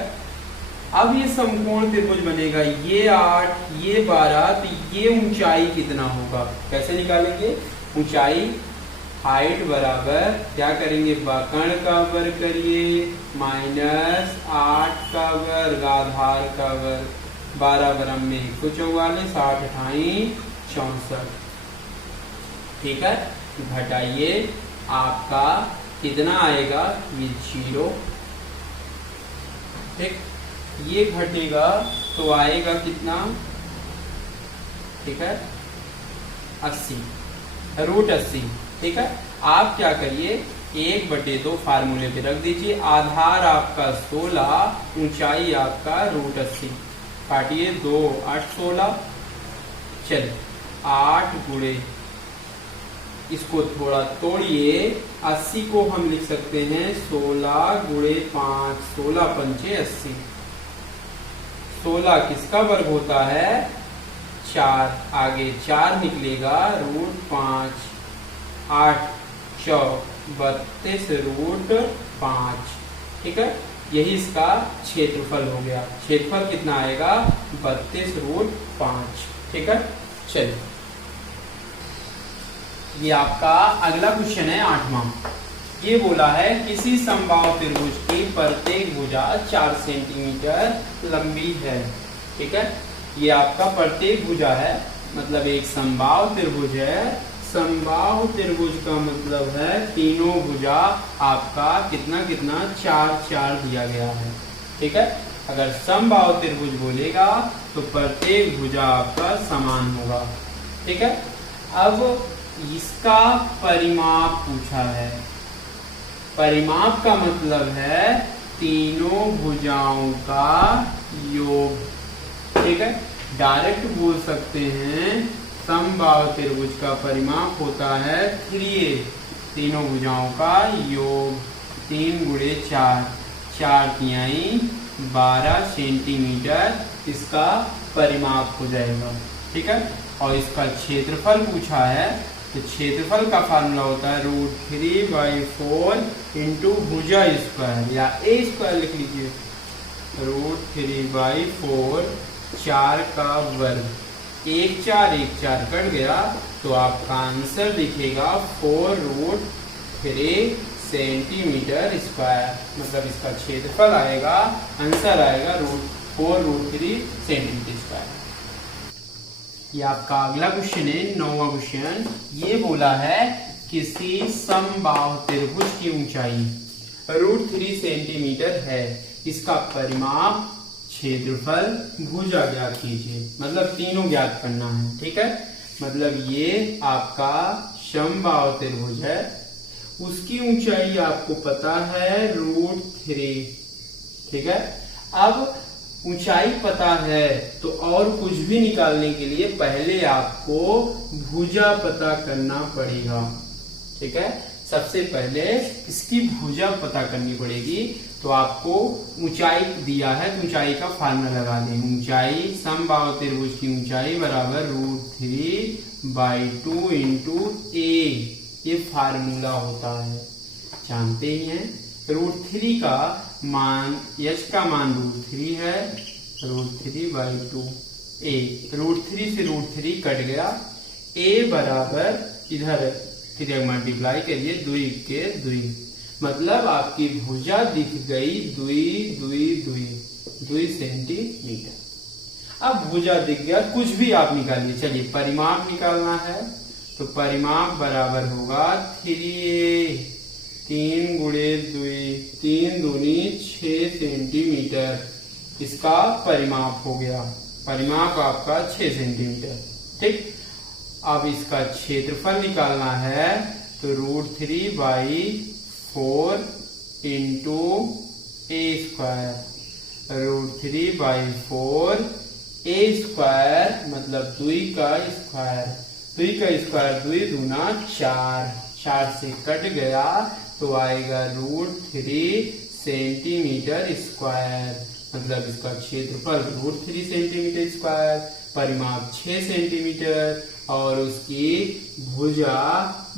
अब ये समकोण त्रिभुज बनेगा, ये 8, ये 12, तो ये ऊंचाई कितना होगा, कैसे निकालेंगे, ऊंचाई हाइट बराबर क्या करेंगे, कर्ण का वर्ग करिए -8 का वर्ग आधार का वर्ग, 12 बरम में 144, 8 अठाई 64। ठीक है, घटाइए आपका कितना आएगा, ये 0। ठीक, ये घटेगा तो आएगा कितना, ठीक है 80 √80। ठीक है, आप क्या करिए 1/2 फार्मूले पे रख दीजिए, आधार आपका 16, ऊंचाई आपका √80, काटिए 2 8 16, चलिए 8 गुणे, इसको थोड़ा तोड़िए, 80 को हम लिख सकते हैं 16 गुणे 5, 16 पंचे 80। 16 किसका वर्ग होता है, 4, आगे 4 निकलेगा √5, 8 चौक 32 √5। ठीक है, यही इसका क्षेत्रफल हो गया। क्षेत्रफल कितना आएगा, 32 √5। ठीक है, चलिए ये आपका अगला क्वेश्चन है 8वां। ये बोला है किसी समबाहु त्रिभुज की प्रत्येक भुजा 4 सेंटीमीटर लंबी है। ठीक है, ये आपका प्रत्येक भुजा है, मतलब एक समबाहु त्रिभुज है। समबाहु त्रिभुज का मतलब है तीनों भुजा आपका कितना कितना 4 4 दिया गया है। ठीक है, अगर समबाहु त्रिभुज बोलेगा तो प्रत्येक भुजा आपका समान होगा। ठीक है, अब इसका परिमाप पूछा है। परिमाप का मतलब है तीनों भुजाओं का योग। ठीक है, डायरेक्ट बोल सकते हैं समबाहु त्रिभुज का परिमाप होता है 3a, तीनों भुजाओं का योग, 3 गुणे 4, 4 तिहाई 12 सेंटीमीटर इसका परिमाप हो जाएगा। ठीक है, और इसका क्षेत्रफल पूछा है, तो क्षेत्रफल का फार्मूला होता है √3/4 इंटू भुजा स्क्वायर, या a स्क्वायर लिख लीजिए, √3/4 4 का वर्ग, 1 4 1 4 कट गया तो आपका आंसर दिखेगा 4√3 सेंटीमीटर स्क्वायर, मतलब इसका क्षेत्रफल आएगा, आंसर आएगा 4√3 सेंटीमीटर स्क्वायर। ये आपका अगला क्वेश्चन है 9वां क्वेश्चन। ये बोला है किसी समबाहु त्रिभुज की ऊंचाई √3 सेंटीमीटर है, इसका परिमाप क्षेत्रफल भुजा ज्ञात कीजिए, मतलब तीनों ज्ञात करना है। ठीक है, मतलब ये आपका समबाहु त्रिभुज है, उसकी ऊंचाई आपको पता है √3। ठीक है, अब ऊंचाई पता है तो और कुछ भी निकालने के लिए पहले आपको भुजा पता करना पड़ेगा। ठीक है, सबसे पहले इसकी भुजा पता करनी पड़ेगी, तो आपको ऊंचाई दिया है तो ऊंचाई का फार्मूला लगा दें। ऊंचाई समबाहु त्रिभुज की ऊंचाई बराबर √3/2 इंटू a, ये फार्मूला होता है, जानते ही हैं। √3 का मान, h का मान √3 है, √3/2 a, √3 से √3 कट गया, a बराबर इधर 3 मल्टीप्लाई करिए 2 के 2, मतलब आपकी भुजा दिख गई 2 सेंटीमीटर। अब भुजा दिख गया, कुछ भी आप निकालिए। चलिए परिमाप निकालना है, तो परिमाप बराबर होगा 3a, 3 गुणे 2, 3 दूनी 6 सेंटीमीटर, इसका परिमाप हो गया। परिमाप आपका 6 सेंटीमीटर। ठीक, अब इसका क्षेत्रफल निकालना है, तो √3/4 into a square, √3/4 a square मतलब 2 का स्क्वायर, 2 का स्क्वायर 2 दूना 4, 4 से कट गया तो आएगा √3 सेंटीमीटर स्क्वायर, मतलब इसका क्षेत्रफल √3 सेंटीमीटर स्क्वायर, परिमाप 6 सेंटीमीटर और उसकी भुजा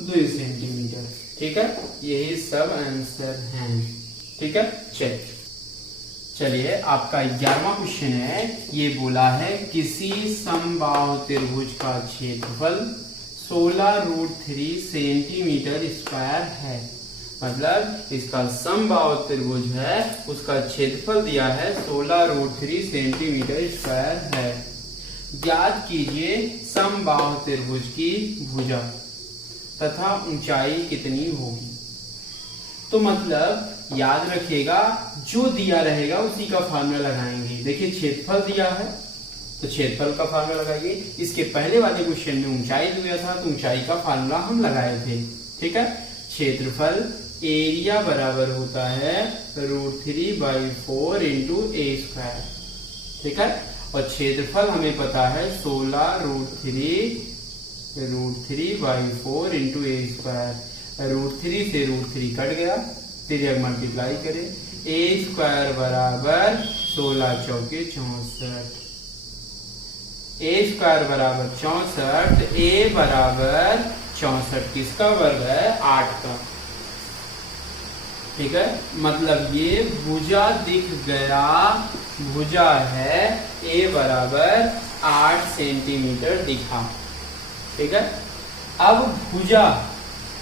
2 सेंटीमीटर। ठीक है, यही सब आंसर हैं। ठीक है, चलिए आपका 11वां क्वेश्चन है। ये बोला है किसी समबाहु त्रिभुज का क्षेत्रफल 16√3 सेंटीमीटर स्क्वायर है। मतलब इसका समबाहु त्रिभुज है, उसका क्षेत्रफल दिया है 16√3 सेंटीमीटर स्क्वायर है। ज्ञात कीजिए समबाहु त्रिभुज की भुजा तथा ऊंचाई कितनी होगी। तो मतलब याद रखिएगा, जो दिया रहेगा उसी का फार्मूला लगाएंगे। देखिए क्षेत्रफल दिया है तो क्षेत्रफल का फार्मूला लगाएंगे। इसके पहले वाले क्वेश्चन में ऊंचाई दिया था तो ऊंचाई का फार्मूला हम लगाए थे। ठीक है, क्षेत्रफल एरिया बराबर होता है √3/4 इंटू ए स्क्वायर। ठीक है, और क्षेत्रफल हमें पता है 16√3/4 इंटू ए स्क्वायर। √3 से √3 कट गया, तिर्यक मल्टीप्लाई करें, ए स्क्वायर बराबर 16 चौके 64, ए स्क्वायर बराबर 64, ए बराबर 64 किसका वर्ग है 8 का। ठीक है, मतलब ये भुजा दिख गया, भुजा है ए बराबर 8 सेंटीमीटर दिखा। ठीक है, अब भुजा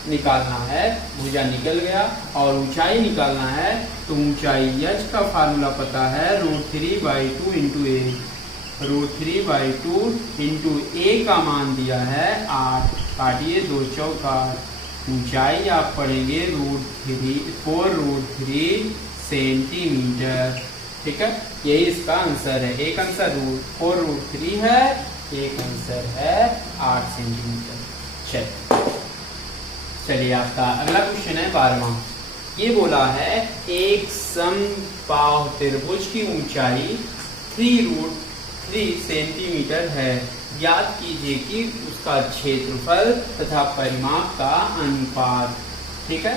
निकालना है, भुजा निकल गया और ऊंचाई निकालना है। तो ऊंचाई एच का फार्मूला पता है √3/2 इंटू ए। √3/2 इंटू ए का मान दिया है 8, काटिए 2 चौका। ऊंचाई आप पढ़ेंगे √4√3 सेंटीमीटर। ठीक है, यही इसका आंसर है। एक आंसर 4√3 है, एक आंसर है 8 सेंटीमीटर। चलिए आपका अगला क्वेश्चन है 12वां। ये बोला है एक समबाहु त्रिभुज की ऊंचाई 3√3 सेंटीमीटर है। ज्ञात कीजिए कि उसका क्षेत्रफल तथा परिमाप का अनुपात। ठीक है,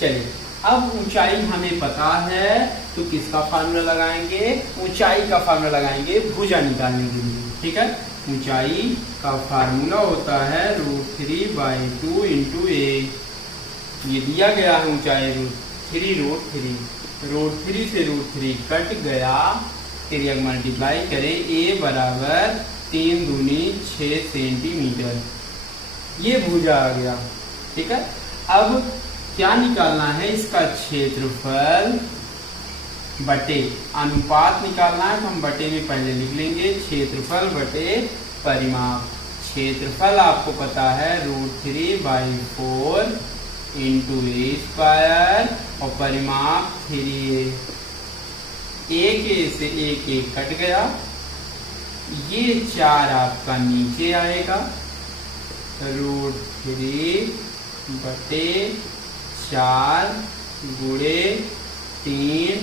चलिए अब ऊंचाई हमें पता है तो किसका फार्मूला लगाएंगे, ऊंचाई का फार्मूला लगाएंगे भुजा निकालने के लिए। ठीक है, ऊंचाई का फार्मूला होता है √3/2 इंटू ए। ये दिया गया है ऊंचाई √3 से √3 कट गया, तिर्यक मल्टीप्लाई करें, ए बराबर 3 दूनी 6 सेंटीमीटर। ये भुजा आ गया। ठीक है, अब क्या निकालना है, इसका क्षेत्रफल बटे अनुपात निकालना है। तो हम बटे में पहले लिख लेंगे क्षेत्रफल बटे परिमाप। क्षेत्रफल आपको पता है √3/4 इंटू ए स्क्वायर और परिमाप 3a। एक से एक कट गया, ये 4 आपका नीचे आएगा, √3/4 गुणे 3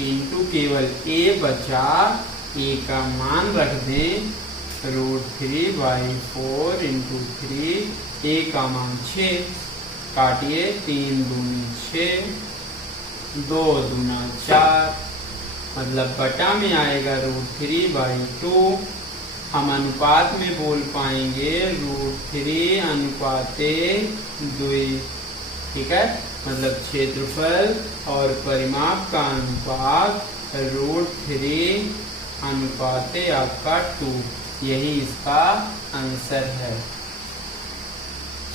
इंटू केवल ए बचा, ए का मान रख दें √3/4 इंटू 3, ए का मान 6, काटिए 3 दूनी 6, 2 दूना 4, मतलब बटा में आएगा √3/2। हम अनुपात में बोल पाएंगे √3/2। ठीक है, मतलब क्षेत्रफल और परिमाप का अनुपात √3/2 आपका 2। यही इसका आंसर है।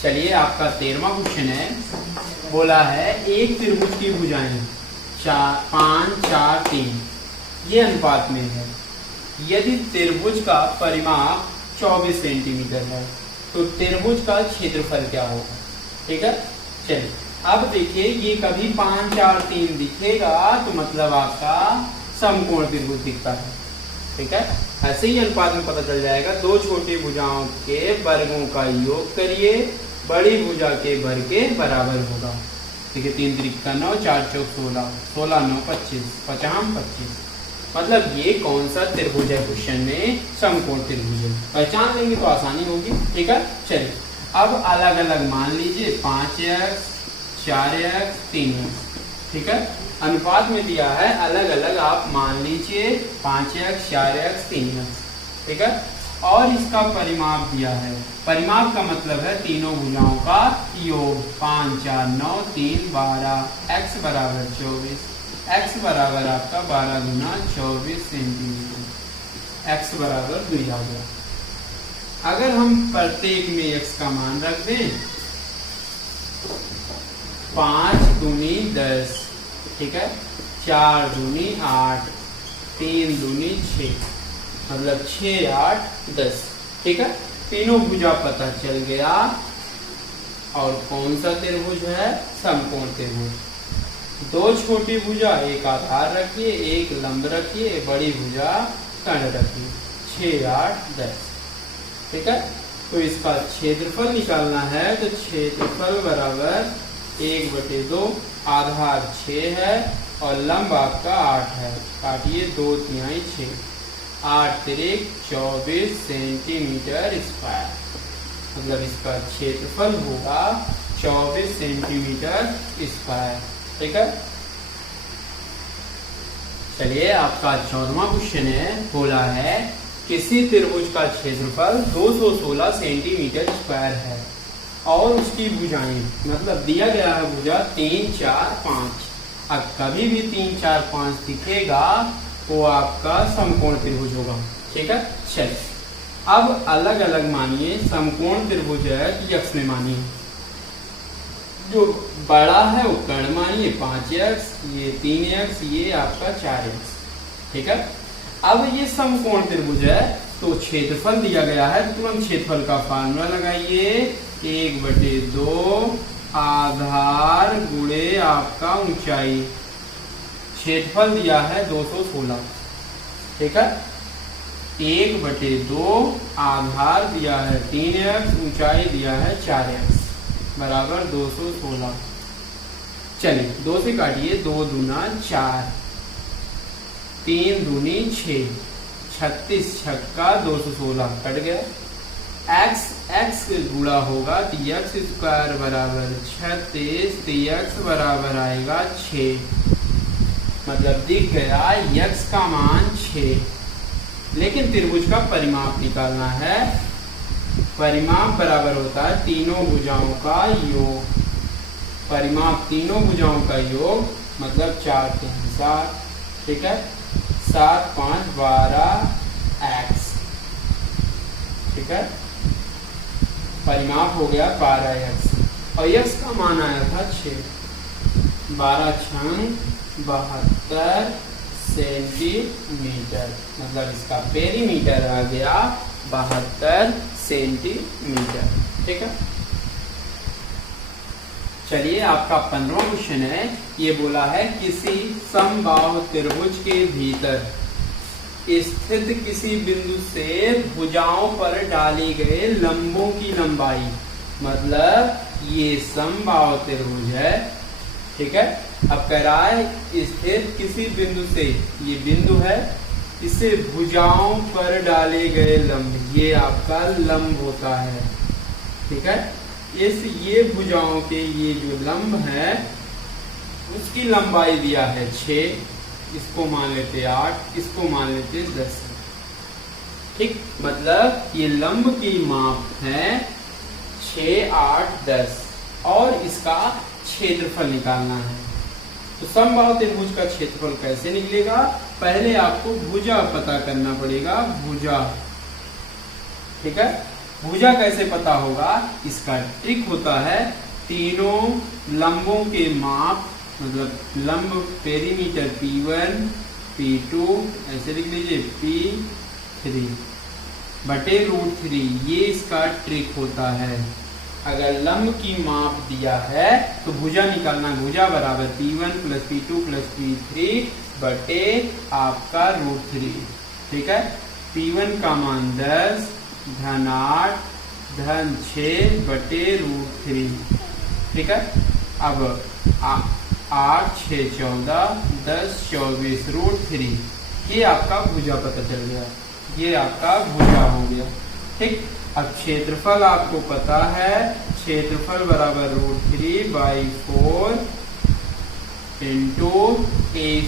चलिए आपका 13वां क्वेश्चन है। बोला है एक त्रिभुज की भुजाएं 5, 4, 3 ये अनुपात में है। यदि त्रिभुज का परिमाप 24 सेंटीमीटर है तो त्रिभुज का क्षेत्रफल क्या होगा। ठीक है, चलिए अब देखिए, ये कभी 5, 4, 3 दिखेगा तो मतलब आपका समकोण त्रिभुज दिखता है। ठीक है, ऐसे ही अनुपात में पता चल जाएगा। दो छोटी भुजाओं के वर्गों का योग करिए, बड़ी भुजा के वर्ग के बराबर होगा। ठीक है, 3 त्रिक 9, 4 चौक 16, 16 9 25, 50 25। मतलब ये कौन सा त्रिभुज है, क्वेश्चन में समकोण त्रिभुज है। पहचान लेंगे तो आसानी होगी। ठीक है, चलिए अब अलग अलग मान लीजिए 5x, 4x, 3x। ठीक है, अनुपात में दिया है, अलग अलग आप मान लीजिए 5x, 4x, 3x। ठीक है, और इसका परिमाप दिया है। परिमाप का मतलब है तीनों भुजाओं का योग। 5, 4, 9, 3, 12, x बराबर 24, x बराबर आपका 12 गुना 24 सेंटीमीटर, x बराबर 2 आ गया। अगर हम प्रत्येक में x का मान रख दें, 5 दूनी 10, ठीक है, 4 दूनी 8, 3 दूनी 6, मतलब 6 8 10, ठीक है। तीनों भुजा पता चल गया। और कौन सा त्रिभुज है? समकोण त्रिभुज। दो छोटी भुजा, एक आधार रखिए, एक लंब रखिए, बड़ी भुजा कर्ण रखिए, 6 8 10, ठीक है। तो इसका क्षेत्रफल निकालना है, तो क्षेत्रफल बराबर 1/2, आधार 6 है और लंब आपका 8 है, काटिए 2 तिहाई 6, 8 तिरिक 24 सेंटीमीटर स्क्वायर, मतलब इसका क्षेत्रफल होगा 24 सेंटीमीटर स्क्वायर, ठीक है। चलिए आपका 14वां क्वेश्चन है, बोला है किसी त्रिभुज का क्षेत्रफल 216 सेंटीमीटर स्क्वायर है और उसकी भुजाएं, मतलब दिया गया है भुजा 3 4 5। अब कभी भी 3 4 5 दिखेगा वो आपका समकोण त्रिभुज होगा, ठीक है। चलिए अब अलग अलग मानिए, समकोण त्रिभुज है तो x में मानिए, जो बड़ा है वो कर्ण मानिए 5x, ये 3x, ये आपका 4x, ठीक है। अब ये समकोण त्रिभुज है तो क्षेत्रफल दिया गया है, तो तुरंत क्षेत्रफल का फार्मूला लगाइए, 1/2 आधार गुणे आपका ऊंचाई। क्षेत्रफल दिया है 216, ठीक है। 1/2 आधार दिया है 3x, ऊंचाई दिया है 4x, बराबर 216। चलिए 2 से काटिए, 2 दूना 4, 3 दूनी 6, 36 छक्का 216, कट गया। x गुणा होगा तो x स्क्वायर बराबर 36, तो x बराबर आएगा 6, मतलब दिख गया x का मान 6। लेकिन त्रिभुज का परिमाप निकालना है, परिमाप बराबर होता है तीनों भुजाओं का योग, परिमाप तीनों भुजाओं का योग, मतलब 4 3 7, ठीक है, 7 5 12 x, ठीक है, परिमाप हो गया 12x और x का मान आया था 6, 12 6 72 सेंटीमीटर, मतलब इसका पेरीमीटर आ गया 72 सेंटीमीटर, ठीक है। चलिए आपका 15वां क्वेश्चन है, ये बोला है किसी समबाहु त्रिभुज के भीतर स्थित किसी बिंदु से भुजाओं पर डाली गए लंबों की लंबाई, मतलब ये समबाहु त्रिभुज है, ठीक है। अब कह रहा है स्थित किसी बिंदु से, ये बिंदु है, इसे भुजाओं पर डाले गए लंब, ये आपका लंब होता है, ठीक है। ये भुजाओं के ये जो लंब है उसकी लंबाई दिया है 6, इसको मान लेते 8, इसको मान लेते 10, ठीक, मतलब ये लंब की माप है 6 8 10 और इसका क्षेत्रफल निकालना है। तो समबाहु त्रिभुज का क्षेत्रफल कैसे निकलेगा? पहले आपको भुजा पता करना पड़ेगा, भुजा, ठीक है। भुजा कैसे पता होगा? इसका ट्रिक होता है तीनों लंबों के माप, मतलब लंब पेरीमीटर P1 P2 ऐसे लिख लीजिए P3 बटे √3, ये इसका ट्रिक होता है। अगर लंब की माप दिया है तो भुजा निकालना, भुजा बराबर P1 + P2 + P3 बटे आपका √3, ठीक है। P1 का मान 10 धन 8 धन 6 बटे √3, ठीक है। अब 8 6 14 10 24 √3, ये आपका भुजा पता चल गया, ये आपका भुजा हो गया, ठीक। अब क्षेत्रफल आपको पता है, क्षेत्रफल बराबर √3/4 इंटू a²,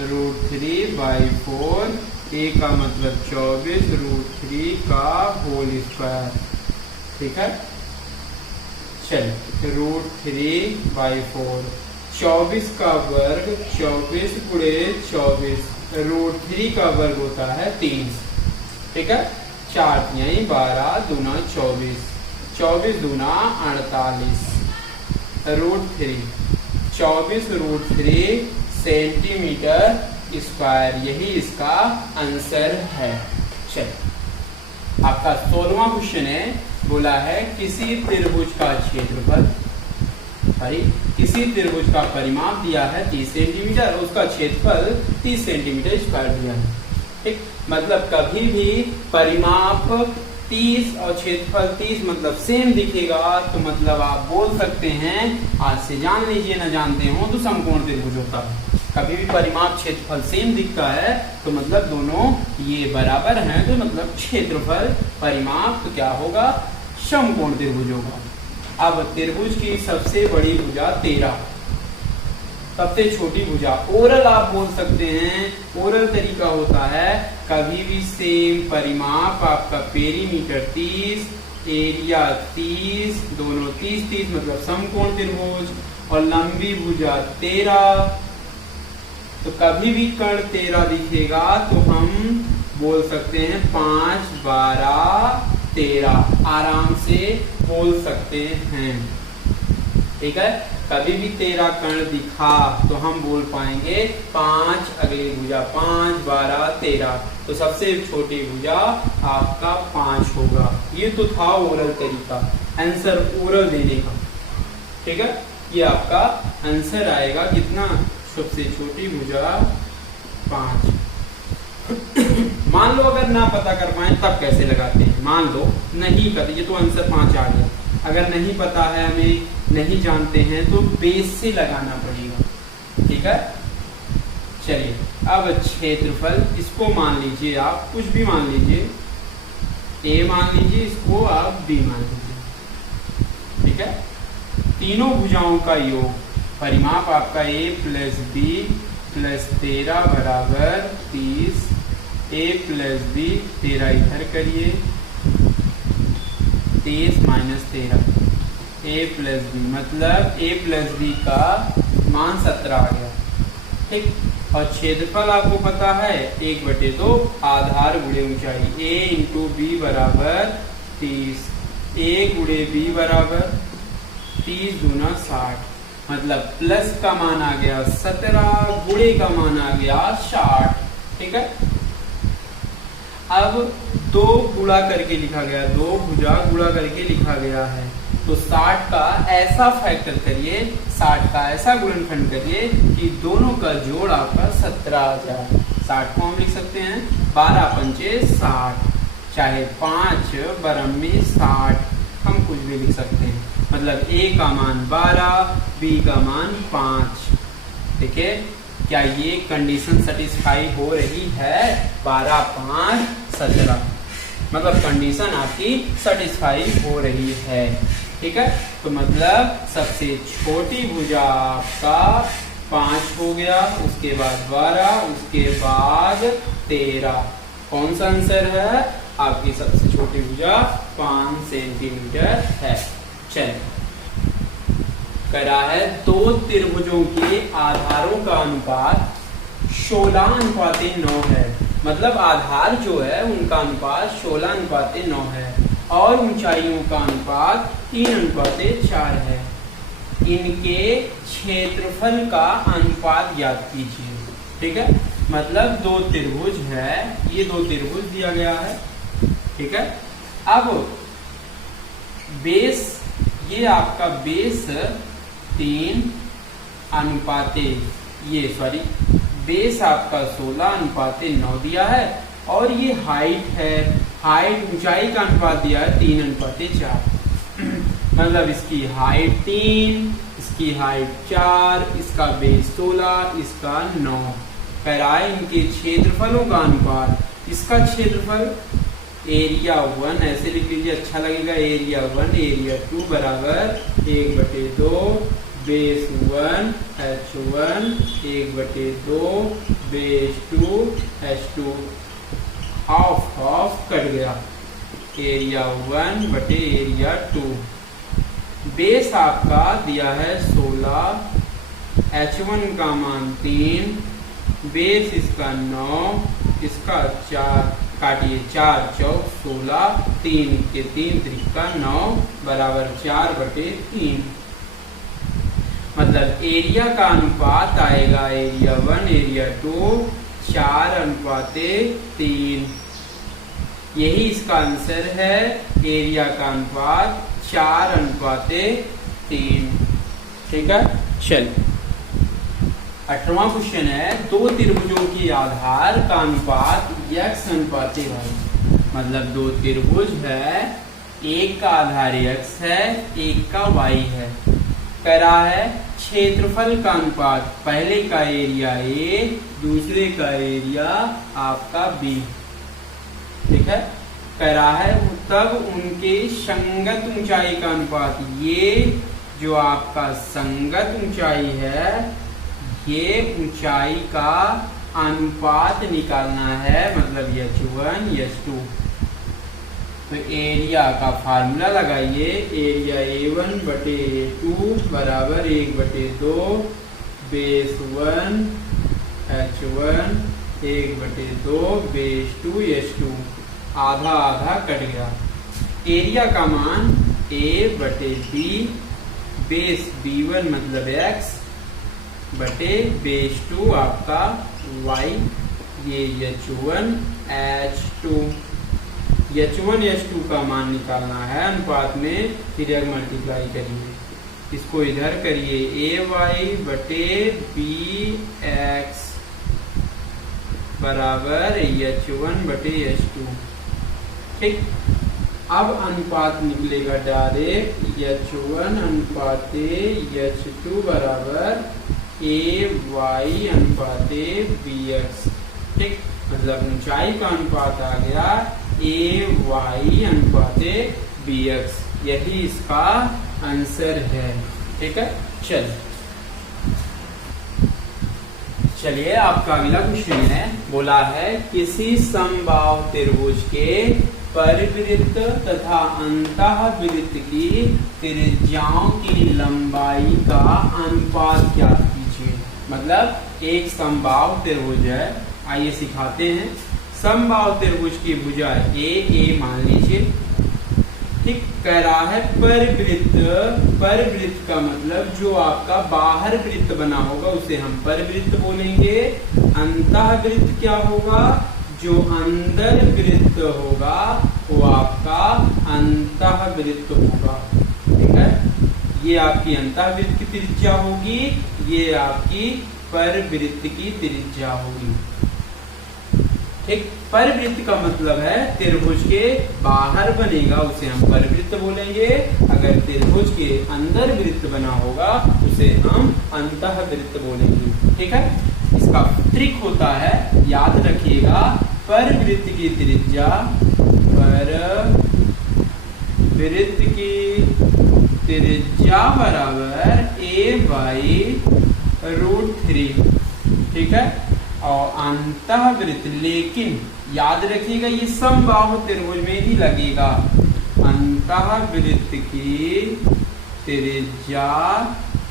√3/4, a का मतलब 24 √3 का होल स्क्वायर, ठीक है। चलिए √3/4, 24 का वर्ग 24 गुणे 24, √3 का वर्ग होता है 3, ठीक है। 4 यानी 12 दूना 24, 24 दूना 48 √3, 24√3 सेंटीमीटर स्क्वायर, यही इसका आंसर है। चलिए आपका 16वां क्वेश्चन है, बोला है किसी त्रिभुज का क्षेत्रफल, किसी त्रिभुज का परिमाप दिया है 30 सेंटीमीटर, उसका क्षेत्रफल 30 सेंटीमीटर स्क्वायर दिया है। ठीक, मतलब कभी भी परिमाप 30 और क्षेत्रफल 30 मतलब सेम दिखेगा तो मतलब आप बोल सकते हैं, आज से जान लीजिए, ना जानते हो तो समकोण त्रिभुज होता है। कभी भी परिमाप क्षेत्रफल सेम दिखता है तो मतलब दोनों ये बराबर हैं, तो मतलब क्षेत्रफल परिमाप तो क्या होगा, समकोण त्रिभुज होगा। अब त्रिभुज की सबसे बड़ी भुजा 13, सबसे छोटी भुजा ओरल आप बोल सकते हैं। ओरल तरीका होता है कभी भी सेम परिमाप, आपका पेरीमीटर 30, एरिया 30, दोनों 30 30 मतलब समकोण त्रिभुज, और लंबी भुजा 13। तो कभी भी कर्ण 13 दिखेगा तो हम बोल सकते हैं 5 12 13, आराम से बोल सकते हैं। ठीक है, कभी भी 13 कर्ण दिखा तो हम बोल पाएंगे 5, अगली भुजा 5 12 13, तो सबसे छोटी भुजा आपका 5 होगा। ये तो था ओरल तरीका, आंसर ओरल देने का। ठीक है, ये आपका आंसर आएगा कितना, सबसे छोटी भुजा 5। मान लो अगर ना पता कर पाए तब कैसे लगाते हैं, मान लो नहीं पता, ये तो आंसर 5 आ गया। अगर नहीं पता है, हमें नहीं जानते हैं तो बेस से लगाना पड़ेगा। ठीक है, चलिए अब क्षेत्रफल, इसको मान लीजिए आप कुछ भी मान लीजिए, ए मान लीजिए, इसको आप बी मान लीजिए। ठीक है, तीनों भुजाओं का योग, परिमाप आपका a प्लस बी प्लस 13 बराबर 30, a प्लस बी 13 इधर करिए, 30 माइनस 13, a प्लस बी मतलब a प्लस बी का मान 17 आ गया। ठीक, और क्षेत्रफल आपको पता है 1/2 आधार गुणे ऊंचाई, a इंटू बी बराबर 30, a गुणे बी बराबर 30 दूना 60, मतलब प्लस का मान आ गया 17, गुणे का मान आ गया 60। ठीक है, अब 2 गुणा करके लिखा गया, 2 भुजा गुणा करके लिखा गया है, तो 60 का ऐसा फैक्टर करिए, 60 का ऐसा गुणनखंड करिए कि दोनों का जोड़ आपका 17 आ जाए। 60 को हम लिख सकते हैं 12 पंचे 60, चाहे 5 बरम में 60, हम कुछ भी लिख सकते हैं। मतलब a का मान 12, b का मान 5। देखिए क्या ये कंडीशन सेटिस्फाई हो रही है, 12 5 17, मतलब कंडीशन आपकी सेटिस्फाई हो रही है। ठीक है, तो मतलब सबसे छोटी भुजा आपका 5 हो गया, उसके बाद 12, उसके बाद 13। कौन सा आंसर है, आपकी सबसे छोटी भुजा 5 सेंटीमीटर है। चलिए करा है, 2 त्रिभुजों के आधारों का अनुपात 16:9 है, मतलब आधार जो है उनका अनुपात 16:9 है, और ऊंचाइयों का अनुपात 3:4 है। इनके क्षेत्रफल का अनुपात ज्ञात कीजिए। ठीक है, मतलब 2 त्रिभुज है, ये 2 त्रिभुज दिया गया है। ठीक है, अब बेस, ये आपका बेस 3:, बेस आपका 16:9 दिया है, और ये हाइट है, हाइट ऊंचाई का अनुपात दिया है 3:4। मतलब इसकी हाइट 3, इसकी हाइट 4, इसका बेस 16, इसका 9। कराए इनके क्षेत्रफलों का अनुपात, इसका क्षेत्रफल एरिया 1 ऐसे लिख लीजिए, अच्छा लगेगा, एरिया 1 एरिया 2 बराबर 1/2 base 1 h1 1/2 base 2 h2, half half cut गया, एरिया 1 बटे एरिया 2। बेस आपका दिया है 16, h1 का मान 3, बेस इसका 9, इसका 4, काटिए, 4 चौक 16, 3 के 3 त्रिका 9 बराबर 4/3। मतलब एरिया का अनुपात आएगा एरिया 1 एरिया 2 4:3। यही इसका आंसर है, एरिया का अनुपात 4:3। ठीक है। चल 18वां क्वेश्चन है, दो त्रिभुजों की आधार का अनुपात x/y। मतलब दो त्रिभुज है, एक का आधार x है, एक का y है। कह रहा है क्षेत्रफल का अनुपात, पहले का एरिया A, दूसरे का एरिया आपका B। ठीक है। कह रहा है तब उनके संगत ऊंचाई का अनुपात, ये जो आपका संगत ऊंचाई है, ये ऊंचाई का अनुपात निकालना है, मतलब h1 h2। तो एरिया का फार्मूला लगाइए, एरिया A1/A2 बराबर 1/2 बेस 1 h1 1/2 बेस 2 h2। आधा आधा कट गया। एरिया का मान A/B बेस B1 मतलब x बटे बेस 2 आपका y, ये h1 h2। h1 h2 का मान निकालना है अनुपात में, फिर मल्टीप्लाई करिए, इसको इधर करिए, AY/BX बराबर h1/h2। ठीक। अब अनुपात निकलेगा डायरेक्ट, h1/h2 बराबर AY/BX। ठीक। मतलब ऊंचाई का अनुपात आ गया AY/BX। यही इसका आंसर है। ठीक है। चलिए आपका अगला क्वेश्चन है, बोला है किसी समबाहु त्रिभुज के परिवृत्त तथा अंतःवृत्त की त्रिज्याओं की लंबाई का अनुपात ज्ञात कीजिए। मतलब एक समबाहु त्रिभुज है, आइए सिखाते हैं। समबाहु त्रिभुज की भुजा ए मान लीजिए। ठीक। कह रहा है परिवृत्त, परिवृत्त का मतलब जो आपका बाहर वृत्त बना होगा उसे हम परिवृत्त बोलेंगे। अंतःवृत्त क्या होगा, जो अंदर वृत्त होगा वो आपका अंतःवृत्त होगा। ठीक है। ये आपकी अंतःवृत्त की त्रिज्या होगी, ये आपकी परिवृत्त की त्रिज्या होगी। ठीक। परिवृत्त का मतलब है त्रिभुज के बाहर बनेगा उसे हम परिवृत्त बोलेंगे, अगर त्रिभुज के अंदर वृत्त बना होगा उसे हम अंतःवृत्त बोलेंगे। ठीक है। इसका ट्रिक होता है, याद रखिएगा, परिवृत्त की त्रिज्या, परिवृत्त की त्रिज्या बराबर A/√3। ठीक है। और अंतःवृत्त, लेकिन याद रखिएगा ये समबाहु त्रिभुज में ही लगेगा। अंतःवृत्त की त्रिज्या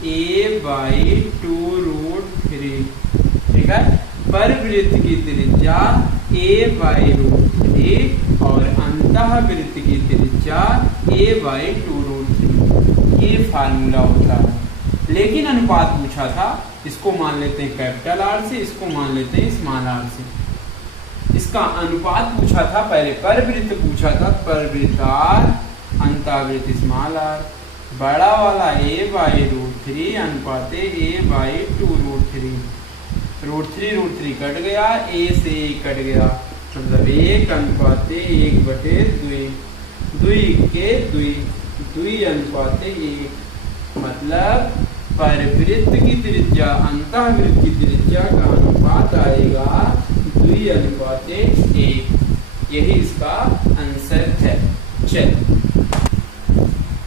A/2√3। ठीक है। परिवृत्त की त्रिज्या A/√3 और अंतःवृत्त की त्रिज्या A/2√3। ये फार्मूला होता है। लेकिन अनुपात पूछा था, इसको मान लेते हैं कैपिटल R से, इसको मान लेते हैं स्मॉल r से। इसका अनुपात पूछा था, पहले परिवृत्त पूछा था, परिवृत्त R अंतःवृत्त स्मॉल r, बड़ा वाला A/√3 अनुपात A/2√3। √3 कट गया, A से A कट गया, मतलब 1:1/2, 2 के 2 अनुपात 1। मतलब परिवृत्त की त्रिज्या अंतःवृत्त की त्रिज्या का अनुपात आएगा 2:1। यही इसका आंसर है।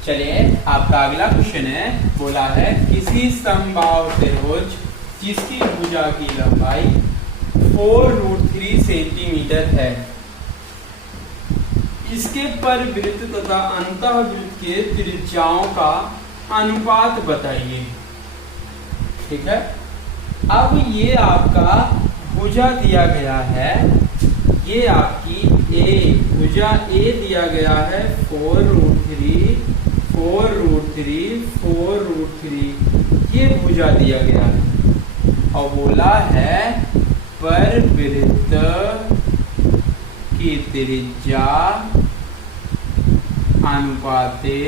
चलिए आपका अगला क्वेश्चन है, बोला है किसी समबाहु त्रिभुज जिसकी भुजा की लंबाई 4√3 सेंटीमीटर है, इसके परिवृत्त तथा अंतःवृत्त के त्रिज्याओं का अनुपात बताइए। ठीक है। अब ये आपका भुजा दिया गया है ये आपकी ए भुजा ए दिया गया है 4√3 4√3 4√3 ये भुजा दिया गया है और बोला है परवृत्त की त्रिज्या अनुपाते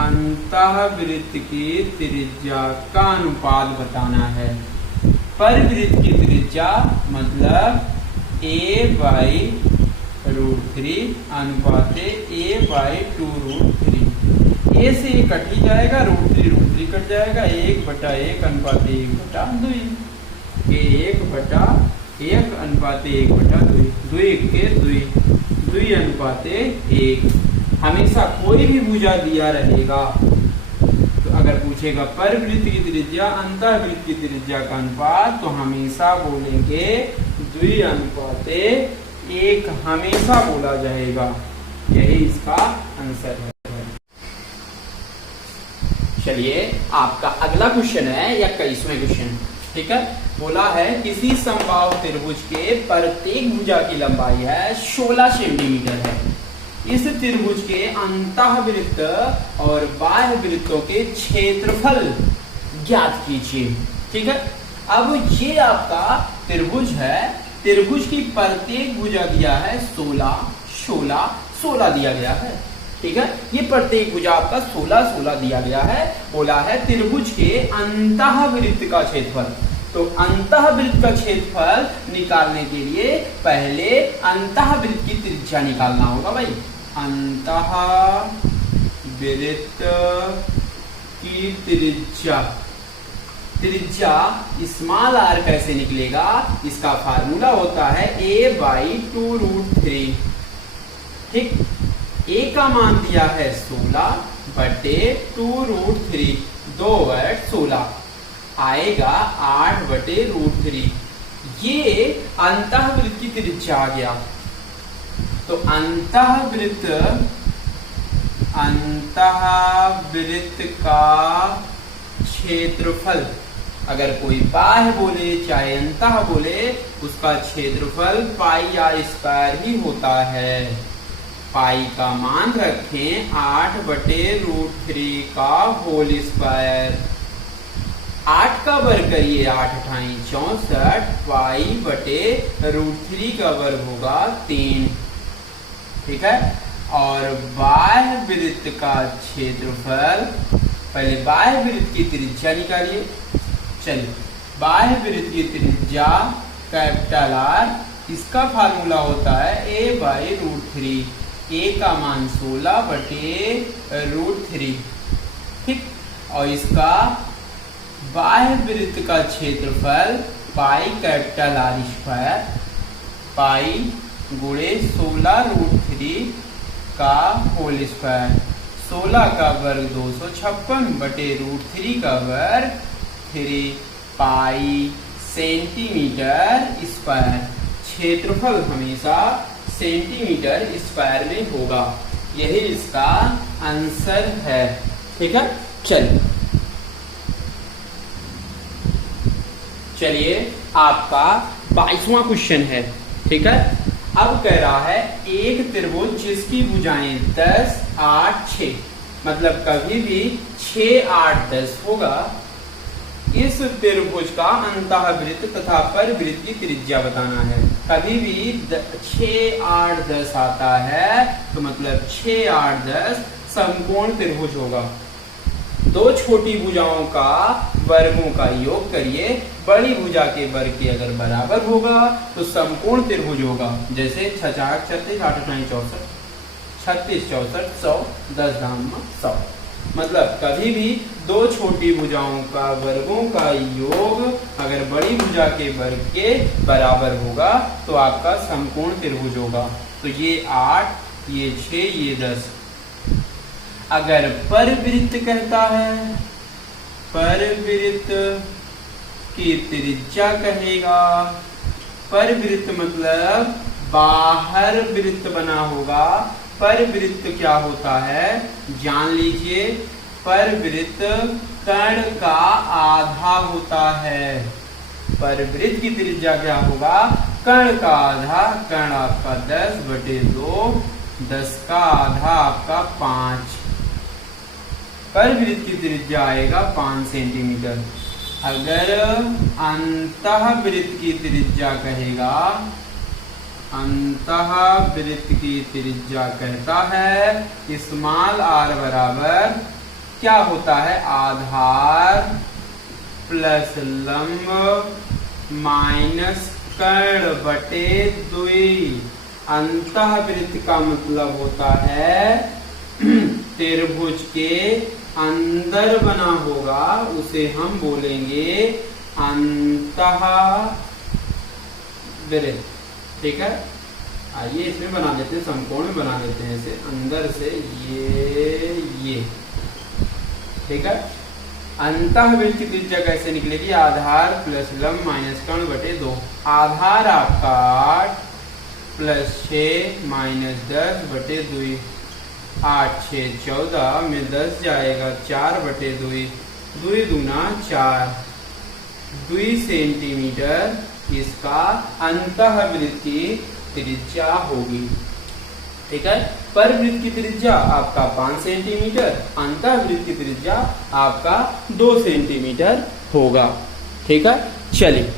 अंतःवृत्त की त्रिज्या का अनुपात बताना है। परवृत्त की त्रिज्या मतलब a/√3 अनुपाते a/2√3। ए से ये कट ही जाएगा, √3 कट जाएगा, 1/1 अनुपाते 1/2 के 1/1 अनुपाते 1/2 2 के 2 अनुपाते 1। हमेशा कोई भी भुजा दिया रहेगा तो अगर पूछेगा परवृत्त की त्रिज्या अंतःवृत्त की त्रिज्या का अनुपात तो हमेशा बोलेंगे 2 अनुपाते 1 हमेशा बोला जाएगा। यही इसका आंसर है। चलिए आपका अगला क्वेश्चन है 21वां क्वेश्चन। ठीक है, बोला है किसी समबाहु त्रिभुज के प्रत्येक भुजा की लंबाई है 16 सेंटीमीटर है। इस त्रिभुज के अंतःवृत्त और बाह्य वृत्तों के क्षेत्रफल ज्ञात कीजिए। ठीक है, अब ये आपका त्रिभुज है, त्रिभुज की प्रत्येक भुजा दिया है 16 16 16 दिया गया है। ठीक है, ये प्रत्येक भुजा आपका 16 16 दिया गया है। बोला है त्रिभुज के अंतःवृत्त का क्षेत्रफल। तो अंतःवृत्त का क्षेत्रफल निकालने के लिए पहले अंतःवृत्त की त्रिज्या निकालना होगा भाई। अंतःवृत्त की त्रिज्या, त्रिज्या स्मॉल r कैसे निकलेगा, इसका फार्मूला होता है a/2√3। ठीक, a का मान दिया है 16/2√3 2/16 आएगा 8/√3। ये अंतःवृत्त की त्रिज्या आ गया। तो अंतःवृत्त का क्षेत्रफल, अगर कोई बाह्य बोले चाहे अंतः बोले, उसका क्षेत्रफल πr² ही होता है। पाई का मान रखें 8/√3 का होल स्क्वायर। 8 का वर्ग करिए, 8 × 64 π/√3 का वर्ग होगा 3। ठीक है, और बाह्य वृत्त का क्षेत्रफल, पहले बाह्य वृत्त की त्रिज्या निकालिए। चलिए, बाह्य वृत्त की त्रिज्या कैपिटल R, इसका फार्मूला होता है a/√3। a का मान 16/√3। ठीक, और इसका बाह्य वृत्त का क्षेत्रफल पाई कैपिटल R², पाई गुणे 16√3 का होल स्क्वायर। 16 का वर्ग 256/√3 का वर्ग 3 पाई सेंटीमीटर स्क्वायर। क्षेत्रफल हमेशा सेंटीमीटर स्क्वायर में होगा। यही इसका आंसर है। ठीक है, चलिए आपका 22वां क्वेश्चन है। ठीक है, अब कह रहा है एक त्रिभुज जिसकी भुजाएं 10 8 6, मतलब कभी भी 6 8 10 होगा। इस त्रिभुज का अंतःवृत्त तथा परिवृत्त की त्रिज्या बताना है। कभी भी 6 8 10 आता है तो मतलब 6 8 10 समकोण त्रिभुज होगा। दो छोटी भुजाओं का वर्गों का योग करिए, बड़ी भुजा के वर्ग के अगर बराबर होगा तो समकोण त्रिभुज होगा। जैसे 6 4 36 8 9 64 36 64 100 10 100। मतलब कभी भी दो छोटी भुजाओं का वर्गों का योग अगर बड़ी भुजा के वर्ग के बराबर होगा तो आपका समकोण त्रिभुज होगा। तो ये 8 ये 6 ये 10। अगर परवृत्त कहता है, परवृत्त की त्रिज्या कहेगा। परवृत्त मतलब बाहर वृत्त बना होगा। परवृत्त क्या होता है जान लीजिए। परवृत्त कर्ण का आधा होता है। परवृत्त की त्रिज्या क्या होगा, कर्ण का आधा, कर्ण आपका 10/2, 10 का आधा आपका 5। परिवृत्त की त्रिज्या आएगा 5 सेंटीमीटर। अगर अंतःवृत्त की त्रिज्या कहेगा, अंतःवृत्त की त्रिज्या कहता है स्मॉल r बराबर क्या होता है, आधार प्लस लंब माइनस कर्ण बटे द्वि। अंतःवृत्त का मतलब होता है त्रिभुज के अंदर बना होगा, उसे हम बोलेंगे अंतःवृत्त। ठीक है, आइए इसमें बना लेते हैं, समकोण में बना लेते हैं इसे अंदर से, ये ठीक है। अंतःवृत्त की त्रिज्या कैसे निकलेगी, आधार प्लस लंब माइनस कर्ण बटे 2। आधार आपका 8 प्लस 6 माइनस 10/2, 8 6 14 में 10 जाएगा, 4/2, 2 दूना 4, 2 सेंटीमीटर इसका अंतःवृत्त की त्रिज्या होगी। ठीक है, परिवृत्त की त्रिज्या आपका 5 सेंटीमीटर, अंतःवृत्त की त्रिज्या आपका 2 सेंटीमीटर होगा। ठीक है, चलिए